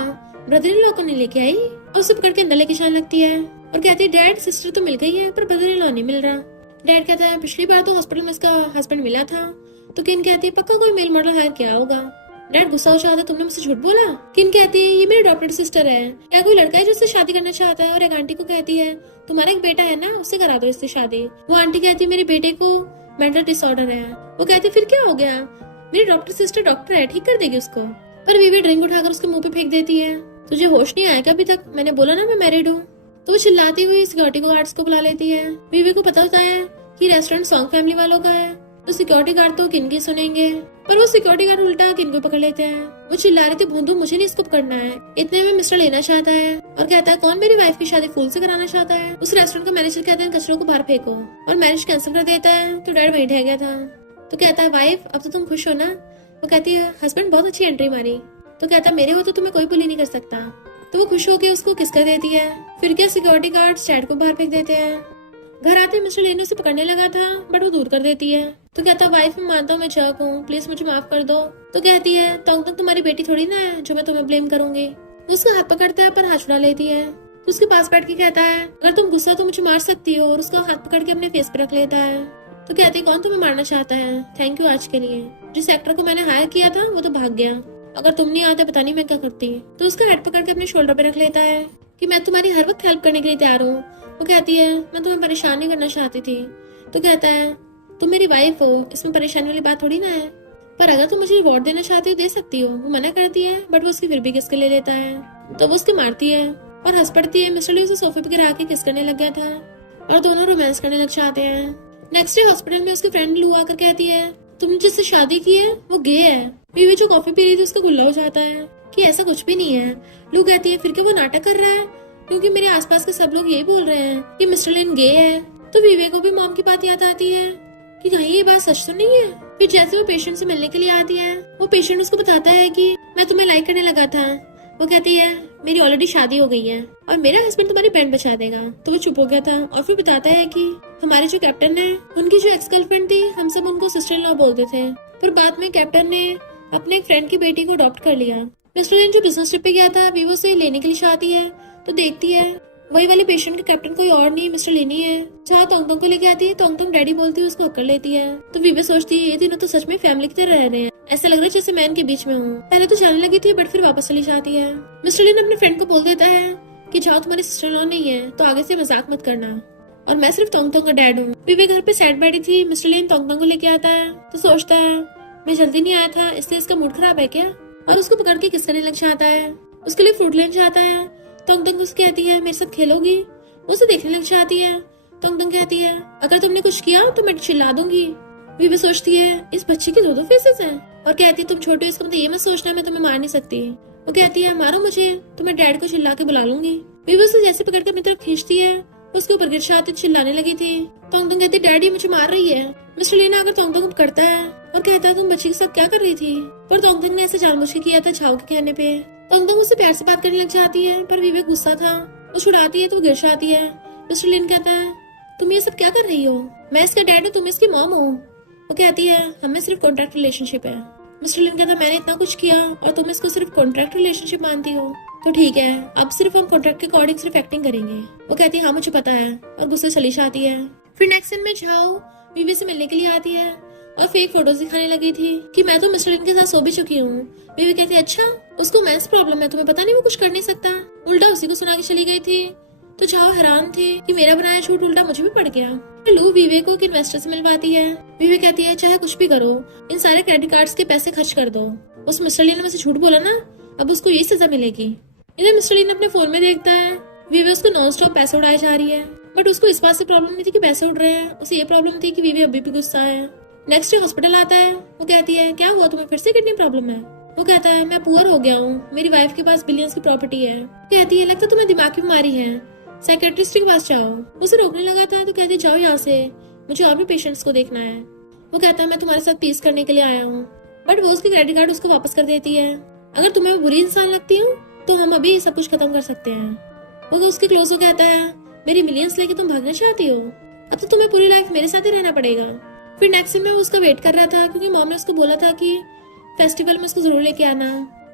ब्रदर इन लॉ को नहीं लेके आई, और उसे पकड़ के अंदर लेके जाने लगती है और कहती है डैड सिस्टर तो मिल गई है पर ब्रदर इन लॉ नहीं मिल रहा। डैड कहता है पिछली बार तो हॉस्पिटल में इसका हस्बैंड मिला था। तो किन कहती है पक्का कोई मेल मॉडल हायर किया होगा। डैड गुस्सा हो जाता है तुमने मुझसे झूठ बोला। किन कहती है ये मेरी डॉक्टर सिस्टर है, या कोई लड़का है जो उससे शादी करना चाहता है। और एक आंटी को कहती है तुम्हारा एक बेटा है ना, उससे करा दो इससे शादी। वो आंटी कहती है मेरे बेटे को मेंटल डिसऑर्डर है। वो कहती है फिर क्या हो गया, मेरी डॉक्टर सिस्टर डॉक्टर है, ठीक कर देगी उसको। पर वीवी ड्रिंक उठाकर उसके मुंह पे फेंक देती है। तुझे होश नहीं आया क्या अभी तक, मैंने बोला ना मैं मैरिड हूँ। तो वो चिल्लाती हुई सिक्योरिटी गार्ड्स को बुला लेती है। वीवी को पता होता है कि रेस्टोरेंट सॉन्ग फैमिली वालों का है, तो सिक्योरिटी गार्ड तो किन की सुनेंगे, पर वो सिक्योरिटी गार्ड उल्टा किन को पकड़ लेते हैं। वो चिल्ला रही थी भूंदू मुझे नहीं इसको पकड़ना है। इतने में मिस्टर लेना चाहता है और कहता है कौन मेरी वाइफ की शादी फूल से कराना चाहता है। उस रेस्टोरेंट का मैनेजर कहता है कचरों को बाहर फेंको, और मैरिज कैंसिल कर देता है। तो डैड वहीं ठह गया था। तो कहता है वाइफ अब तो तुम खुश हो ना। वो कहती है हस्बैंड बहुत अच्छी एंट्री मारी। तो कहता है मेरे हो तो तुम्हें कोई बुली नहीं कर सकता। तो वो खुश होकर उसको किस कर देती है। फिर क्या सिक्योरिटी गार्ड चैट को बाहर फेंक देते हैं। घर आते मिस्टर लेन उसे पकड़ने लगा था बट वो दूर कर देती है। तो कहता वाइफ मैं मानता हूँ मैं जर्क हूँ, प्लीज मुझे माफ कर दो। तो कहती है तोंगतोंग तुम्हारी बेटी थोड़ी ना है जो मैं तुम्हें ब्लेम करूंगी। वो उसका हाथ पकड़ता है पर हाथ छुड़ा लेती है। तो उसके पास बैठ के कहता है अगर तुम गुस्सा तो मुझे मार सकती हो, और उसका हाथ पकड़ के अपने फेस पे रख लेता है। तो कहती है कौन तुम्हें मारना चाहता है, थैंक यू आज के लिए। जिस एक्टर को मैंने हायर किया था वो तो भाग गया, अगर तुम नहीं आते पता नहीं मैं क्या करती। तो उसका हेड पकड़ के अपने शोल्डर पे रख लेता है कि मैं तुम्हारी हर वक्त हेल्प करने के लिए तैयार हूँ। वो कहती है मैं तुम्हें परेशान नहीं करना चाहती थी। तो कहता है तुम मेरी वाइफ हो, इसमें परेशानी वाली बात थोड़ी ना है, पर अगर तुम मुझे रिवॉर्ड देना चाहती हो दे सकती हो। वो मना करती है बट वो उसकी फिर भी किस के ले लेता है। तो वो उसके मारती है और हंस पड़ती है। मिस्टर ली उसे सोफे पे गिरा के किस करने लग गया था और दोनों रोमांस करने लग जाते हैं। नेक्स्ट डे हॉस्पिटल में उसकी फ्रेंड लू आकर कहती है तुमने जिससे शादी की है वो गे है। बीवी जो कॉफी पी रही थी उसका गुल्ला हो जाता है कि ऐसा कुछ भी नहीं है। लू कहती है फिर क्या वो नाटक कर रहा है, क्योंकि मेरे आसपास के सब लोग यही बोल रहे हैं कि मिस्टर लिन गे है। तो विवेक को भी मॉम की बात याद आती है कि कहीं ये बात सच तो नहीं है। फिर जैसे वो पेशेंट से मिलने के लिए आती है वो पेशेंट उसको बताता है कि मैं तुम्हें लाइक करने लगा था। वो कहती है मेरी ऑलरेडी शादी हो गई है और मेरा हस्बैंड तुम्हारी बैंड बचा देगा। तो वो चुप हो गया था और फिर बताता है कि हमारे जो कैप्टन है उनकी जो एक्स गर्लफ्रेंड थी हम सब उनको सिस्टर इन लॉ बोलते थे, पर बाद में कैप्टन ने अपने एक फ्रेंड की बेटी को अडॉप्ट कर लिया। मिस्टर लिन जो बिजनेस ट्रिप पे गया था वीवो से लेने के लिए चाहती है तो देखती है वही वाले पेशेंट के कैप्टन कोई और नहीं मिस्टर लेनी है। जहाँ तोंगतोंग को लेके आती है, तोंगतोंग डैडी बोलती है, उसको हक कर लेती है। तो वीवे सोचती है ये तीनों तो सच में फैमिली की तरह रह रहे हैं, ऐसा लग रहा है जैसे मैं इनके बीच में हूँ। पहले तो जाने लगी थी बट फिर वापस चली जाती है। मिस्टर लिन अपने फ्रेंड को बोल देता है कि जाओ तुम्हारी सिस्टर इन लॉ नहीं है तो आगे से मजाक मत करना, और मैं सिर्फ तोंगतोंग का डैड हूँ। वीवे घर पे सैड बैठी थी, मिस्टर लिन तोंगतोंग को लेके आता है तो सोचता है मैं जल्दी नहीं आया था इसलिए इसका मूड खराब है क्या, और उसको पकड़ के किस करने लग जाता है। उसके लिए फ्रूट लेने जाता है। तोंगतोंग उससे कहती है मेरे साथ खेलोगी, उसे देखने लग जाती है। तोंगतोंग कहती है अगर तुमने कुछ किया तो मैं चिल्ला दूंगी। वीवे सोचती है इस बच्ची के दो फेसेस हैं, और कहती है तुम छोटे हो इसका मतलब ये मत सोचना मैं तुम्हें मार नहीं सकती। वो कहती है मारो मुझे तो मैं डैड को चिल्ला के बुला लूंगी। वीवे उसे जैसे पकड़कर अपनी तरफ खींचती है, उसके ऊपर गिर जाती चिल्लाने लगी थी। तोंगतोंग कहती है डैडी मुझे मार रही है। मिस्टर लीना आकर तोंगतोंग को पकड़ता है और कहता है तुम बच्ची के साथ क्या कर रही थी, पर तोंगतोंग ने ऐसे जानबूझ के किया था झाओ के कहने पे। तोंगतोंग उससे प्यार से बात करने लग जाती है पर वीवे गुस्सा था, वो छुड़ाती है तो वो गिर जाती है। मिस्टर लिन कहता है तुम ये सब क्या कर रही हो, मैं इसका डैड हूँ तुम इसकी मॉम हो। वो कहती है हमें सिर्फ कॉन्ट्रैक्ट रिलेशनशिप है। मिस्टर लिन कहता है मैंने इतना कुछ किया और तुम इसको सिर्फ कॉन्ट्रैक्ट रिलेशनशिप मानती हो, तो ठीक है अब सिर्फ हम कॉन्ट्रैक्ट के अकॉर्डिंग सिर्फ एक्टिंग करेंगे। वो कहती है हाँ मुझे पता है, और गुस्से चली जाती है। फिर नेक्स्ट सीन में झाओ वीवे से मिलने के लिए आती है और फेक फोटोज दिखाने लगी थी कि मैं तो मिस्टर लिन के साथ सो भी चुकी हूँ। वीवे कहती है अच्छा उसको मेंस प्रॉब्लम है तुम्हें पता नहीं वो कुछ कर नहीं सकता, उल्टा उसी को सुना के चली गई थी। तो झाओ हैरान थे कि मेरा बनाया झूठ उल्टा मुझे भी पड़ गया। लू वीवे को एक इन्वेस्टर से मिलवाती है। वीवे कहती है चाहे कुछ भी करो इन सारे क्रेडिट कार्ड्स के पैसे खर्च कर दो। उस मिस्टर ली ने मुझसे झूठ बोला ना, अब उसको यही सजा मिलेगी। इधर मिस्टर ली ने अपने फोन में देखता है वीवे उसको नॉन स्टॉप पैसे उड़ाई जा रही है, बट उसको इस बात से प्रॉब्लम नहीं थी कि पैसे उड़ रहे हैं, उसे ये प्रॉब्लम थी कि वीवे अभी भी गुस्सा है। नेक्स्ट डे हॉस्पिटल आता है। वो कहती है क्या हुआ तुम्हें फिर से किडनी प्रॉब्लम है। वो कहता है मैं पुअर हो गया हूँ, मेरी वाइफ के पास बिलियंस की प्रॉपर्टी है। कहती है लगता तुम्हें दिमाग की बीमारी है, साइकेट्रिस्ट के पास जाओ। उसे रोकने लगा था तो कहती जाओ यहाँ से, मुझे और भी पेशेंट्स को देखना है। वो कहता है मैं तुम्हारे साथ पीस करने के लिए आया हूँ, बट वो उसकी क्रेडिट कार्ड उसको वापस कर देती है। अगर तुम्हें बुरी इंसान लगती हूँ तो हम अभी सब कुछ खत्म कर सकते हैं। वो उसके क्लोज हो कहता है मेरी मिलियंस लेके तुम भागना चाहती हो, अब तो तुम्हें पूरी लाइफ मेरे साथ ही रहना पड़ेगा। फिर नेक्स्ट सीन में वो उसका वेट कर रहा था क्योंकि मॉम ने उसको बोला था कि फेस्टिवल में उसको जरूर लेके आना।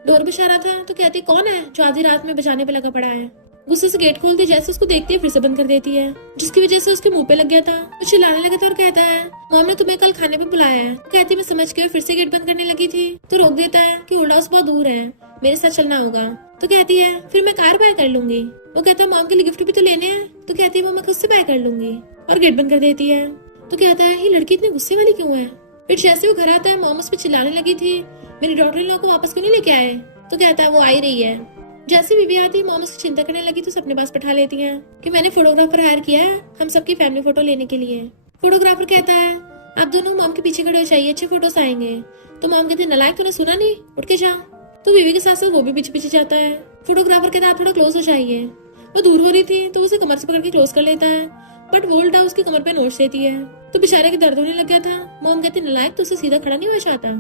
डोर बजा रहा था तो कहती कौन है जो आधी रात में बजाने पे लगा पड़ा है। गुस्से से गेट खोलती, जैसे उसको देखती है फिर से बंद कर देती है, जिसकी वजह से उसके मुंह पे लग गया था। वो चिल्लाने लगा था और कहता है मॉम ने तुम्हें कल खाने पे बुलाया है। कहती मैं समझ के फिर से गेट बंद करने लगी थी तो रोक देता है कि ओल्ड हाउस बहुत दूर है, मेरे साथ चलना होगा। तो कहती है फिर मैं कार बाय कर लूंगी। वो कहता है मॉम के लिए गिफ्ट भी तो लेने हैं। तो कहती है वो मैं खुद से बाय कर लूंगी, और गेट बंद कर देती है। तो कहता है ये लड़की इतनी गुस्से वाली क्यों है। फिर जैसे वो घर आता है मॉम उस पर चिल्लाने लगी थी मेरी डॉटर इन लॉ को वापस क्यों नहीं लेके आए। तो कहता है वो आ ही रही है। जैसे बीवी आती मॉम उसकी चिंता करने लगी तो अपने पास बैठा लेती है कि मैंने फोटोग्राफर हायर किया है हम सबकी फैमिली फोटो लेने के लिए। फोटोग्राफर कहता है आप दोनों मॉम के पीछे खड़े हो जाइए, अच्छे फोटोस आएंगे। तो मॉम कहती है नलायक तूने सुना नहीं, उठ के जा। तो बीवी के साथ साथ वो भी पीछे पीछे जाता है। फोटोग्राफर कहता है आप थोड़ा क्लोज हो जाइए। वो दूर हो रही थी तो उसे कमर से पकड़ के क्लोज कर लेता है, बट वो उल्टा उसकी कमर पे नोच देती है। तो बेचारे के दर्द होने लग गया था। मॉम कहती नलायक तो उसे सीधा खड़ा नहीं हो जाता।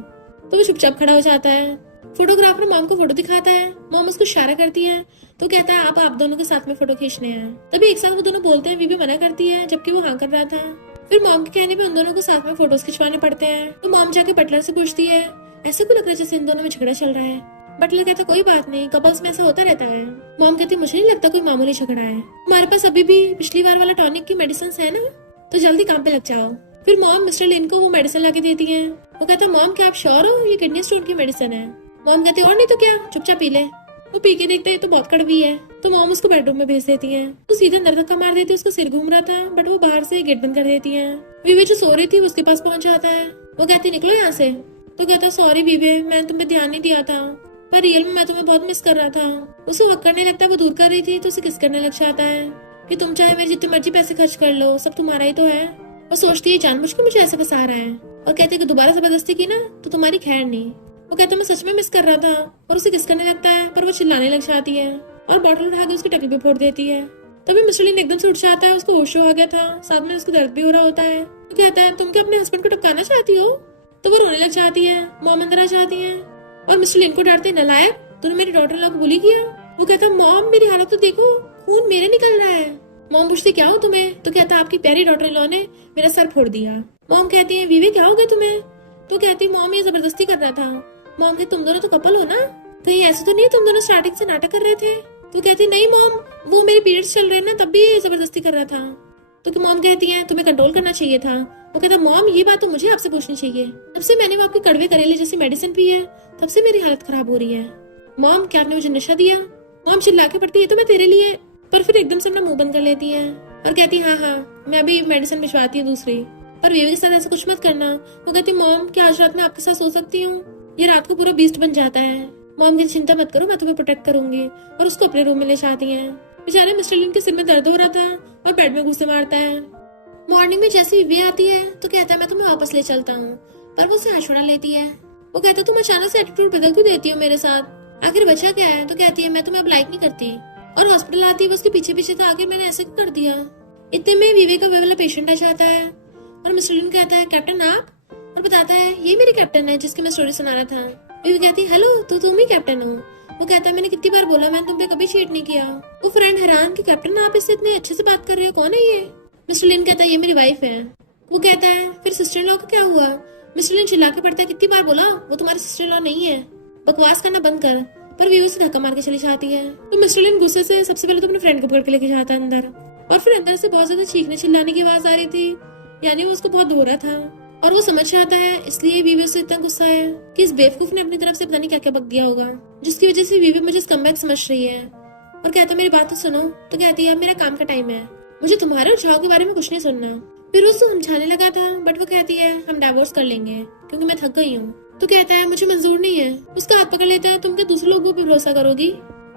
तो वो चुपचाप खड़ा हो जाता है। फोटोग्राफर मॉम को फोटो दिखाता है, मॉम उसको इशारा करती है तो कहता है आप दोनों के साथ में फोटो खींचने हैं। तभी एक साथ वो दोनों बोलते हैं, बीवी मना करती है जबकि वो हाँ कर रहा था। फिर मॉम के कहने पे उन दोनों को साथ में फोटोज खिंचवाने पड़ते हैं। तो मॉम जाके बटलर से पूछती है ऐसे को लग रहा है जैसे इन दोनों में झगड़ा चल रहा है। बटलर कहता कोई बात नहीं, कपल्स में ऐसा होता रहता है। मॉम कहती मुझे नहीं लगता कोई मामूली झगड़ा है, हमारे पास अभी भी पिछली बार वाला टॉनिक की मेडिसिन है ना, तो जल्दी काम पे लग जाओ। फिर मॉम मिस्टर लिन को वो मेडिसिन लाके देती है। वो कहता मॉम क्या आप श्योर हो ये किडनी स्टोन की मेडिसिन है। मॉम कहती और नहीं तो क्या, चुपचाप पी ले। वो पी के देखता है तो बहुत कड़वी है। तो मॉम उसको बेडरूम में भेज देती है। तो सीधे अंदर धक्का मार देती है, उसका सिर घूम रहा था बट वो बाहर से गेट बंद कर देती है। वीवे जो सो रही थी उसके पास पहुंच जाता है। वो कहती निकलो यहाँ से। तो कहता सॉरी वीवे मैंने तुम्हें ध्यान नहीं दिया था, पर रियल में मैं तुम्हें बहुत मिस कर रहा था। उसे वक्त करने लगता है, वो दूर कर रही थी तो उसे किस करने लग जाता है कि तुम चाहे मेरे जितने मर्जी पैसे खर्च कर लो सब तुम्हारा ही तो है। वो सोचती है जानबूझ के मुझे ऐसे फंसा रहा है, और कहते कि दोबारा जबरदस्ती की ना तो तुम्हारी खैर नहीं। वो कहता मैं सच में मिस कर रहा था, और उसे किस करने लगता है पर वो चिल्लाने लग जाती है और बॉटल उठा के उसके टकल पे फोड़ देती है। तभी मिस्टर लिन एकदम से उठ जाता है, उसको होश आ गया था, साथ में उसको दर्द भी हो रहा होता है। वो कहता है तुम क्या अपने हस्बैंड को टपकाना चाहती हो। तो वो रोने लग जाती है। मॉम अंदर आ जाती है और मिस्टर लिन को डांटते नलायक तूने मेरी डॉटर इन लॉ को बुली किया। वो कहता मॉम मेरी हालत तो देखो, खून मेरे निकल रहा है। मॉम पूछती क्या हो तुम्हें। तो कहता आपकी प्यारी डॉटर इन लॉ ने मेरा सर फोड़ दिया। मॉम कहती है वीवे क्या हो गया तुम्हें। तो कहती मॉम ये जबरदस्ती कर रहा था। मॉम कहती तुम दोनों तो कपल हो ना, कहीं ऐसे तो नहीं तुम दोनों स्टार्टिंग से नाटक कर रहे थे। तो कहती नहीं मॉम, वो मेरे पीरियड्स चल रहे हैं ना, तब भी जबरदस्ती कर रहा था। तो मॉम कहती है तुम्हें कंट्रोल करना चाहिए था। वो कहता मॉम ये बात तो मुझे आपसे पूछनी चाहिए, तब से मैंने वो आपके कड़वे करेले जैसी मेडिसिन पी है, तब से मेरी हालत खराब हो रही है। मॉम क्या आपने मुझे नशा दिया? मॉम चिल्ला के पड़ती है तो मैं तेरे लिए, पर फिर एकदम से अपना मुंह बंद कर लेती है और कहती हाँ हाँ मैं अभी मेडिसिन भिजवाती हूँ दूसरी, पर बेबी के साथ ऐसा कुछ मत करना। वो कहती मॉम क्या आज रात में आपके साथ सो सकती हूँ? ये रात को पूरा बीस्ट बन जाता है। मॉम की चिंता मत करो, मैं तुम्हें प्रोटेक्ट करूंगी, और उसको अपने रूम में ले जाती है। बेचारे मिस्टर लिन के सिर में दर्द हो रहा था और बेड में घुसे मारता है। मॉर्निंग में जैसे वी आती है तो कहता है मैं तुम्हें वापस ले चलता हूँ, पर वो उसे हाथ छुड़ा लेती है। वो कहता तुम अचानक से एटीट्यूड बदल क्यों देती हो मेरे साथ, आखिर बचा क्या है? तो कहती है मैं तुम्हें अब लाइक नहीं करती, और हॉस्पिटल आती है उसके पीछे पीछे था, आखिर मैंने ऐसे कर दिया। इतने में वीवे का वाला पेशेंट आ जाता है और मिस्टर लिन कहता है कैप्टन आप, और बताता है ये मेरी कैप्टन है जिसकी मैं स्टोरी सुना रहा था। वीवे कहती है हेलो तो तुम ही कैप्टन हो? वो कहता है मैंने कितनी बार बोला मैंने तुम पे कभी चीट नहीं किया। वो फ्रेंड हैरान कि कैप्टन आप इससे इतने अच्छे से बात कर रहे हो, कौन है ये? मिस्टर लिन कहता है ये मेरी वाइफ है। वो कहता है फिर सिस्टर इन लॉ का क्या हुआ? मिस्टर लिन चिल्ला के पड़ता है कितनी बार बोला वो तुम्हारी सिस्टर इन लॉ नहीं है, बकवास करना बंद कर। पर वीवे से धक्का मार के चली जाती है। तो मिस्टर लिन गुस्से से सबसे पहले तो अपने फ्रेंड को पकड़ के लेके जाता है अंदर, और फिर अंदर से बहुत ज्यादा चीखने चिल्लाने की आवाज आ रही थी, यानी वो उसको बहुत धो रहा था, और वो समझ जाता है इसलिए वीवे से इतना गुस्सा है कि इस बेवकूफ ने अपनी तरफ से पता नहीं क्या क्या बक दिया होगा, जिसकी वजह से वीवे मुझे स्कमबैग समझ रही है। और कहता मेरी बात तो सुनो। तो कहती है मेरा काम का टाइम है, मुझे तुम्हारे और झाओ के बारे में कुछ नहीं सुनना। फिर वो समझाने लगा था बट वो कहती है हम डाइवोर्स कर लेंगे क्योंकि मैं थक गई हूँ। तो कहता है मुझे मंजूर नहीं है। उसका हाथ पकड़ लेता है तुम क्या दूसरे लोगों पे भरोसा करोगी,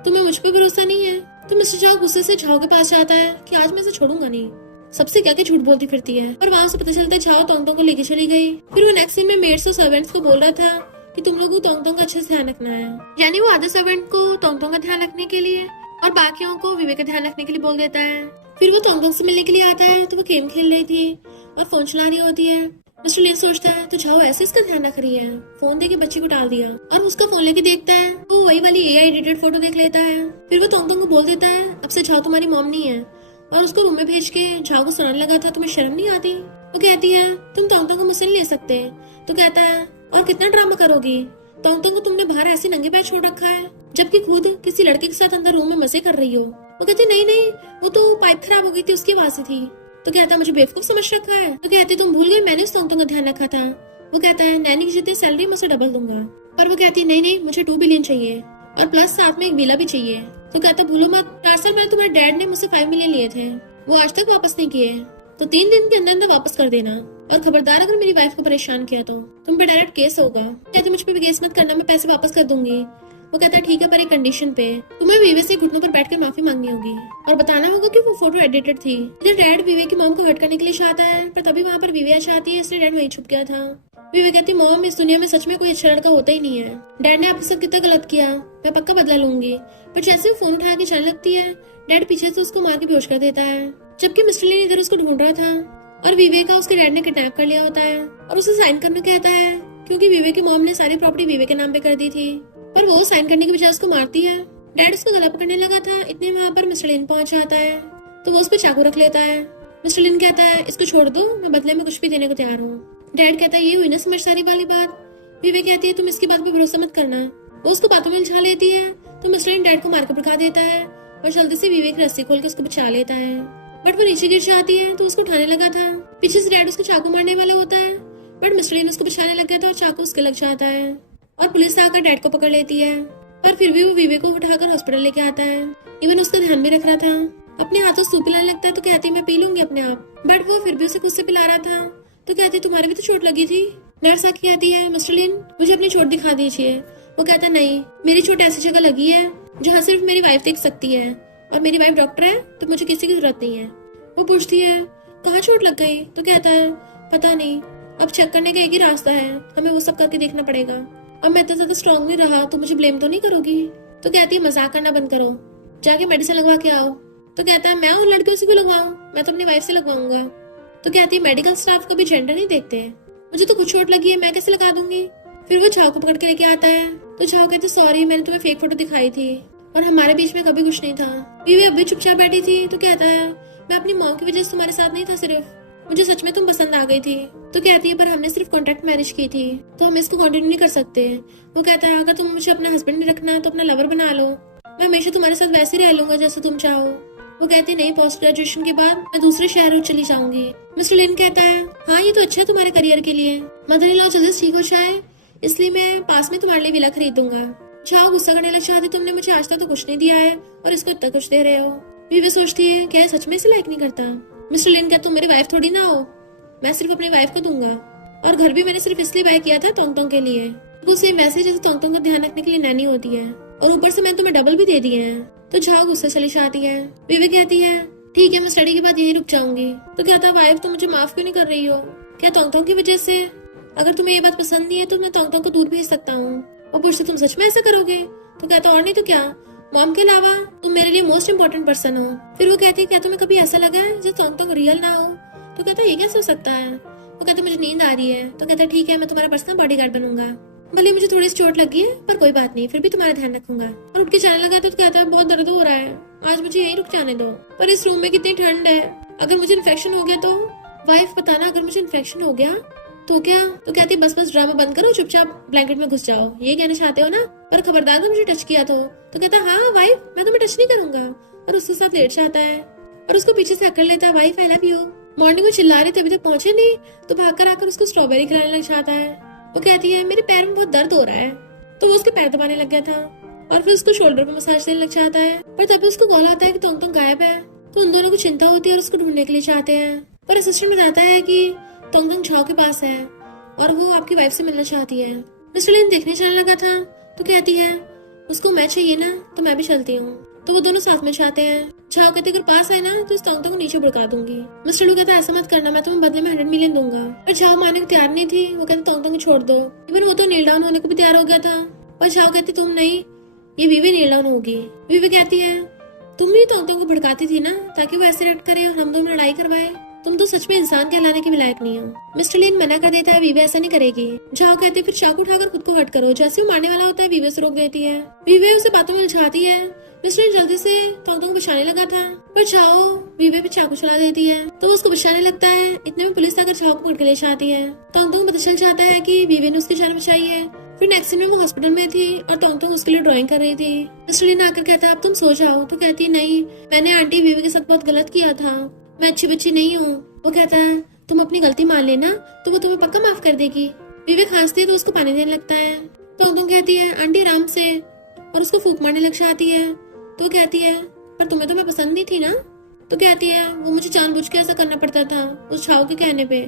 तुम्हें मुझ पे भरोसा नहीं है? तो मिस्टर झाओ गुस्से से झाओ के पास जाता है कि आज मैं इसे छोड़ूंगा नहीं, सबसे क्या झूठ बोलती फिरती है। और वहाँ से पता चलता है झाओ तोंगतोंग को लेके चली गई। फिर वो नेक्स्ट सीन में मेड्स और सर्वेंट्स को बोल रहा था कि तुम लोगों को तोंगतोंग का अच्छे से ध्यान रखना है, यानी वो आधे सर्वेंट को तोंगतोंग का ध्यान रखने के लिए और बाकियों को विवेक का ध्यान रखने के लिए बोल देता है। फिर वो तोंगतोंग से मिलने के लिए आता है तो वो गेम खेल रही थी और फोन चला रही होती है। मिस्टर लिन सोचता है तो झाओ ऐसे इसका ध्यान रख रही है, फोन देके बच्ची को डाल दिया, और उसका फोन लेके देखता है वो वही वाली एआई एडिटेड फोटो देख लेता है। फिर वो तोंगतोंग को बोल देता है अब से झाओ तुम्हारी मॉम नहीं है, और उसको रूम में भेज के झाओ को सुनाने लगा था तुम्हें शर्म नहीं आती? वो कहती है तुम तोंगतोंग को मुझसे नहीं ले सकते। तो कहता है और कितना ड्रामा करोगी, तोंगतोंग को तुमने बाहर ऐसे नंगे पैर छोड़ रखा है जबकि खुद किसी लड़के के साथ अंदर रूम में मजे कर रही हो। वो कहती नहीं नहीं वो तो पाइप खराब हो गई थी उसकी वजह से थी। तो कहता मुझे बेवकूफ समझ रखा है। तो कहती तुम भूल गई मैंने उस तोंगतोंग का ध्यान रखा था। वो कहता है नैनी की जितनी सैलरी मैं उसे डबल दूंगा। पर वो कहती नहीं नहीं मुझे 2 बिलियन चाहिए और प्लस साथ में एक विला भी चाहिए। तो कहता भूलो मत 4 साल पहले तुम्हारे डैड ने मुझसे 5 मिलियन लिए थे, वो आज तक वापस नहीं किए, तो 3 दिन के अंदर वापस कर देना, और खबरदार अगर मेरी वाइफ को परेशान किया तो तुम पे डायरेक्ट केस होगा। कहते मुझ पे भी केस मत करना, मैं पैसे वापस कर दूंगी। वो कहता है ठीक है पर एक कंडीशन पे, तुम्हें वीवे से घुटनों पर बैठकर माफी मांगनी होगी और बताना होगा कि वो फोटो एडिटेड थी। इधर डैड वीवे की मॉम को हर्ट करने के लिए चाहता है, पर तभी वहाँ पर वीवे आ जाती है, इसलिए डैड वहीं छुप गया था। वीवे कहती मॉम इस दुनिया में सच में कोई अच्छा लड़का होता ही नहीं है, डैड ने आपके साथ कितना गलत किया, मैं पक्का बदला लूंगी। पर जैसे वो फोन उठा के चलने लगती है डैड पीछे से उसको मार के बेहोश कर देता है, जबकि मिस्टर लिन इधर उसको ढूंढ रहा था और वीवे का उसके डैड ने किडनैप कर लिया होता है और उसे साइन करने कहता है क्योंकि वीवे की मॉम ने सारी प्रॉपर्टी वीवे के नाम पे कर दी थी, पर वो साइन करने की बजाय उसको मारती है। डैड उसको गला पकड़ने लगा था, इतने वहाँ पर मिस्टर लिन पहुंच जाता है तो वो उस पर चाकू रख लेता है। मिस्टर लिन कहता है इसको छोड़ दो, मैं बदले में कुछ भी देने को तैयार हूँ। डैड कहता है ये हुई ना समझदारी वाली बात। वीवे कहती है तुम इसकी बात पे भरोसा मत करना। वो उसको बातों में उलझा लेती है तो मिस्टर लिन डैड को मारकर भगा देता है और जल्दी से वीवे की रस्सी खोल के उसको बचा लेता है। बट वो नीचे गिर जाती है तो उसको उठाने लगा था, पीछे से डैड उसको चाकू मारने वाला होता है, बट मिस्टर लिन उसको बचाने लग गया था और चाकू उसके लग जाता है और पुलिस आकर डैड को पकड़ लेती है। पर फिर भी वो वीवे को उठाकर हॉस्पिटल लेके आता है, इवन उसका ध्यान भी रख रहा था। अपने हाथों सूप पिलाने लगता है तो कहती मैं पी लूंगी अपने आप, बट वो फिर भी उसे खुद से पिला रहा था। तो कहती तुम्हारे भी तो चोट लगी थी। नर्स आके कहती है मिस्टर लिन मुझे अपनी चोट दिखा दीजिए। वो कहता नहीं मेरी चोट ऐसी जगह लगी है जहाँ सिर्फ मेरी वाइफ देख सकती है और मेरी वाइफ डॉक्टर है तो मुझे किसी की जरूरत नहीं है। वो पूछती है कहाँ चोट लग गई? तो कहता है पता नहीं, अब चेक करने का एक ही रास्ता है, हमें वो सब करके देखना पड़ेगा। अब मैं इतना ज्यादा स्ट्रॉन्ग नहीं रहा तो मुझे ब्लेम तो नहीं करोगी? तो कहती है मजाक करना बंद करो, जाके मेडिसिन लगवा के आओ। तो कहता है मैं उन लड़कियों से क्यों लगवाऊं, मैं तो अपनी वाइफ से लगवाऊंगा। तो कहती है मेडिकल स्टाफ कभी जेंडर नहीं देखते, मुझे तो कुछ चोट लगी है मैं कैसे लगा दूंगी। फिर वो झाओ को पकड़ के लेके आता है तो झाओ कहते सॉरी मैंने तुम्हें फेक फोटो दिखाई थी और हमारे बीच में कभी कुछ नहीं था। वीवे अब भी चुपचाप बैठी थी तो कहता है मैं अपनी मॉम की वजह से तुम्हारे साथ नहीं था, सिर्फ मुझे सच में तुम पसंद आ गई थी। तो कहती है पर हमने सिर्फ कॉन्ट्रैक्ट मैरिज की थी तो हम इसको कंटिन्यू नहीं कर सकते। वो कहता है अगर तुम मुझे अपना हस्बैंड नहीं रखना तो अपना लवर बना लो। मैं हमेशा तुम्हारे साथ वैसे रह लूंगा जैसे तुम चाहो। वो कहती नहीं, पोस्ट ग्रेजुएशन के बाद मैं दूसरे शहरों चली जाऊंगी। मिस्टर लिन कहता है हाँ ये तो अच्छा है तुम्हारे करियर के लिए, मदर इन लॉ जल्दी ठीक हो जाए इसलिए मैं पास में तुम्हारे लिए विला खरीद दूंगा। झाओ गुस्सा करने लग जाती, तुमने मुझे आज तक तो कुछ नहीं दिया है और इसको इतना कुछ दे रहे हो। वीवी सोचती है क्या सच में इसे लाइक नहीं करता। मिस्टर लिन कहता तुम मेरी वाइफ थोड़ी ना हो, मैं सिर्फ अपनी वाइफ को दूंगा और घर भी मैंने सिर्फ इसलिए बाय किया था तोंग के लिए, बिल्कुल सेम वैसे जैसे तोंग का ध्यान रखने के लिए नैनी होती है और ऊपर से मैंने तुम्हें डबल भी दे दिए हैं। तो झाओ गुस्सा चली जाती है। वीवी कहती है ठीक है मैं स्टडी के बाद यहीं रुक जाऊंगी। तो कहता है वाइफ तुम मुझे माफ क्यों नहीं कर रही हो, क्या तोंग की वजह से? अगर तुम्हें ये बात पसंद नहीं है तो मैं तोंग को दूर भेज सकता हूँ। और पूछते तुम सच में ऐसा करोगे? तो कहता और नहीं तो क्या, मॉम के अलावा तुम मेरे लिए मोस्ट इम्पोर्टेंट पर्सन हो। फिर वो कहती है क्या तुम्हें कभी ऐसा लगा है जो तोंग रियल ना हो? तो कहता ये कैसे हो सकता है? वो कहता मुझे नींद आ रही है। तो कहता ठीक है मैं तुम्हारा पर्सनल बॉडीगार्ड बनूंगा, भले मुझे थोड़ी सी चोट लगी है पर कोई बात नहीं, फिर भी तुम्हारा ध्यान रखूंगा। और उठ के जाने लगा तो कहता है बहुत दर्द हो रहा है, आज मुझे यहीं रुक जाने दो, पर इस रूम में कितनी ठंड है, अगर मुझे इन्फेक्शन हो गया तो? वाइफ बताना अगर मुझे इन्फेक्शन हो गया तो क्या? तो कहती बस ड्रामा बंद करो, चुपचाप ब्लैंकेट में घुस जाओ, ये कहना चाहते हो ना, पर खबरदार अगर मुझे टच किया तो कहता हाँ वाइफ मैं तुम्हें टच नहीं करूंगा, और उसके साथ लेट जाता है और उसको पीछे से अकड़ लेता है wife I love you. Morning में चिल्ला रही थी अभी तक पहुंचे नहीं तो भागकर आकर उसको स्ट्रॉबेरी खिलाने लग जाता है। वो कहती है मेरे पैर में बहुत दर्द हो रहा है, तो वो उसके पैर दबाने लग गया था और फिर उसको शोल्डर पे मसाज देने लग जाता है। पर तभी उसको कॉल आता है कि तोंग गायब है। तो उन दोनों को चिंता होती है और उसको ढूंढने के लिए चाहते हैं, पर असिस्टेंट बताता है कि तोंग झाओ के पास है और वो आपकी वाइफ से मिलना चाहती है। मिस्टर लिन देखने चलने लगा था तो कहती है उसको मैं चाहिए ना तो मैं भी चलती हूँ। तो वो दोनों साथ में जाते हैं। झाओ कहती अगर पास आए ना तो इस तोंग को नीचे भड़का दूंगी। मिस्टर लू कहता ऐसा मत करना, मैं तुम्हें बदले में 100 मिलियन दूंगा। पर झाओ मानने को तैयार नहीं थी, वो कहते तोंग छोड़ दो। इवन वो तो नील डाउन होने को भी तैयार हो गया था, पर झाओ कहती तुम नहीं, ये वीवी नील डाउन होगी। वीवी कहती है तुम ही तोंग को भड़काती थी ना ताकि वो ऐसे एक्ट करे और हम दोनों लड़ाई करवाए, तुम तो सच में इंसान कहलाने के भी लायक नहीं हो। मिस्टर लिन मना कर देता है वीवे ऐसा नहीं करेगी। झाओ कहते फिर चाकू उठाकर खुद को हट करो। जैसे वो मारने वाला होता है वीवे से रोक देती है। वीवे उसे बातों में उलझाती है। मिस्टर लिन जल्दी से तोंग को बचाने लगा था पर झाओ वीवे पे चाकू चला देती है तो वो उसको बचाने लगता है। इतने में पुलिस आकर झाओ को पकड़ के ले जाती है। तोंग पता चल जाता है कि वीवे ने उसकी जान बचाई है। फिर नेक्स्ट सीन में वो हॉस्पिटल में थी और तोंग उसके लिए ड्राइंग कर रही थी। मिस्टर लिन आकर कहता है अब तुम सो जाओ। तो कहती नहीं मैंने आंटी वीवे के साथ बहुत गलत किया था, मैं अच्छी बच्ची नहीं हूँ। वो कहता है तुम अपनी गलती मान लेना तो वो तुम्हें पक्का माफ कर देगी। विवेक हंसती है तो उसको पानी देने लगता है। तो तुम कहती है आंटी आराम से, और उसको फूंक मारने लग जाती है। तो कहती है पर तुम्हें तो मैं पसंद नहीं थी ना। तो कहती है वो मुझे जानबूझ के ऐसा करना पड़ता था उस छाव के कहने पे,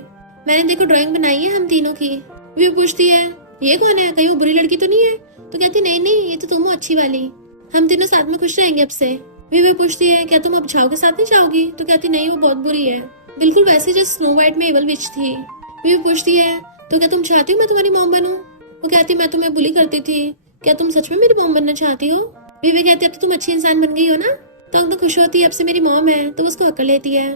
मैंने देखो ड्राइंग बनाई है हम तीनों की। विवेक पूछती है ये कौन है, कहीं वो बुरी लड़की तो नहीं है? तो कहती नहीं नहीं ये तो तुम हो अच्छी वाली, हम तीनों साथ में खुश रहेंगे अब से। विवेक पूछती है क्या तुम अब छाव के साथ नहीं जाओगी? तो कहती नहीं वो बहुत बुरी है, बिल्कुल वैसे जैसे स्नो वाइट में एवल विच थी। विवेक पूछती है तो क्या तुम चाहती हो मैं तुम्हारी मॉम बनूं? वो कहती मैं तुम्हें बुली करती थी, क्या तुम सच में मेरी मॉम बनना चाहती हो? विवेक कहती अब तो तुम अच्छी इंसान बन गई हो ना। तो खुश होती है अब से मेरी मॉम है, तो उसको अकड़ लेती है।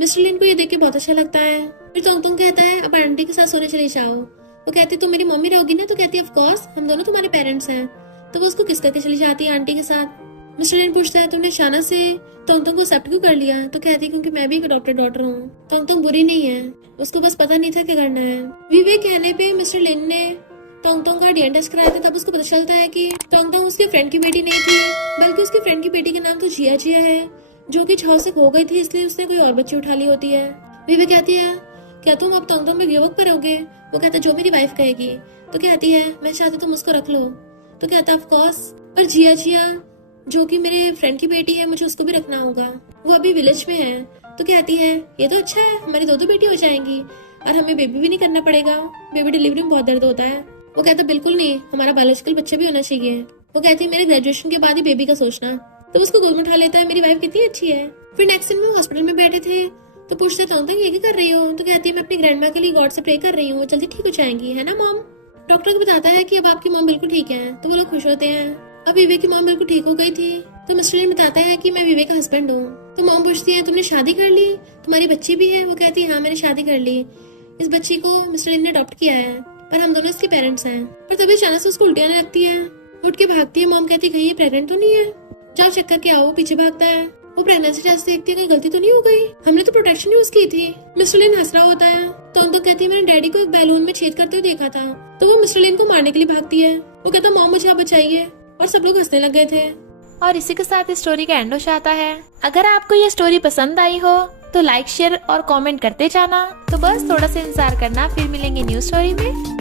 मिस्टर लिन को ये देख के बहुत अच्छा लगता है। फिर तुम कहता है अब आंटी के साथ सोने चली जाओ। वो कहती तुम मेरी मम्मी रहोगी ना? तो कहती है ऑफ कोर्स हम दोनों तुम्हारे पेरेंट्स हैं। तो वो उसको किस करके चली जाती है आंटी के साथ। मिस्टर लिन पूछता है तुमने अचानक से तोंग को एक्सेप्ट क्यों कर लिया? तो कहती क्योंकि मैं भी एक डॉक्टर डॉटर हूँ। तोंग बुरी नहीं है, उसको बस पता नहीं था क्या करना है। विवेक कहने पे मिस्टर लिन ने तोंग का डीएनए टेस्ट कराया था। तब उसको पता चलता है कि तोंग उसके फ्रेंड की बेटी नहीं थी, बल्कि उसकी फ्रेंड की बेटी के नाम तो जिया जिया है, जो कि झाओ से खो गई थी इसलिए उसने कोई और बच्ची उठा ली होती है। विवेक कहती है क्या तुम अब तोंग में गिव अप करोगे? वो कहता है जो मेरी वाइफ कहेगी। तो कहती है मैं चाहती तुम उसको रख लो। तो कहता ऑफ कोर्स, पर जिया जिया जो कि मेरे फ्रेंड की बेटी है मुझे उसको भी रखना होगा, वो अभी विलेज में है। तो कहती है ये तो अच्छा है, हमारी दो बेटी हो जाएंगी और हमें बेबी भी नहीं करना पड़ेगा, बेबी डिलीवरी में बहुत दर्द होता है। वो कहता बिल्कुल नहीं, हमारा बायोलॉजिकल बच्चा भी होना चाहिए। वो कहती है मेरे ग्रेजुएशन के बाद ही बेबी का सोचना। तो उसको गोद में उठा लेता है, मेरी वाइफ कितनी अच्छी है। फिर नेक्स्ट दिन में हॉस्पिटल में बैठे थे तो पूछते तोंग ये क्या कर रही हो? तो कहती है मैं अपनी ग्रैंड माँ के लिए गॉड से प्रे कर रही हूँ, जल्दी ठीक हो जाएंगी, है ना मॉम? डॉक्टर को बताता है कि अब आपकी मॉम बिल्कुल ठीक है। तो वो लोग खुश होते हैं। अब विवेक की मॉम बिल्कुल ठीक हो गई थी। तो मिस्टर लिन बताता है कि मैं विवेक का हस्बैंड हूँ। तो मॉम पूछती है तुमने शादी कर ली, तुम्हारी बच्ची भी है? वो कहती है हाँ मैंने शादी कर ली, इस बच्ची को मिस्टर लिन ने अडॉप्ट किया है, पर हम दोनों इसके पेरेंट्स हैं। पर तभी अचानक से उसको उल्टी आने लगती है, उठ के भागती है। मॉम कहती है कहीं ये प्रेग्नेंट तो नहीं है, जाओ चेक करके आओ। पीछे भागता है, वो प्रेगनेंसी टेस्ट देखती है, कहीं गलती तो नहीं हो गई, हमने तो प्रोटेक्शन यूज की थी। मिस्टर लिन हंस रहा होता है। तो कहती है मैंने डैडी को एक बैलून में छेद करते हुए देखा था। तो वो मिस्टर लिन को मारने के लिए भागती है। वो कहता मॉम मुझे आप बचाइए, और सब लोग हंसने लग गए थे। और इसी के साथ इस स्टोरी का एंड हो जाता है। अगर आपको ये स्टोरी पसंद आई हो तो लाइक शेयर और कमेंट करते जाना। तो बस थोड़ा सा इंतजार करना, फिर मिलेंगे न्यू स्टोरी में।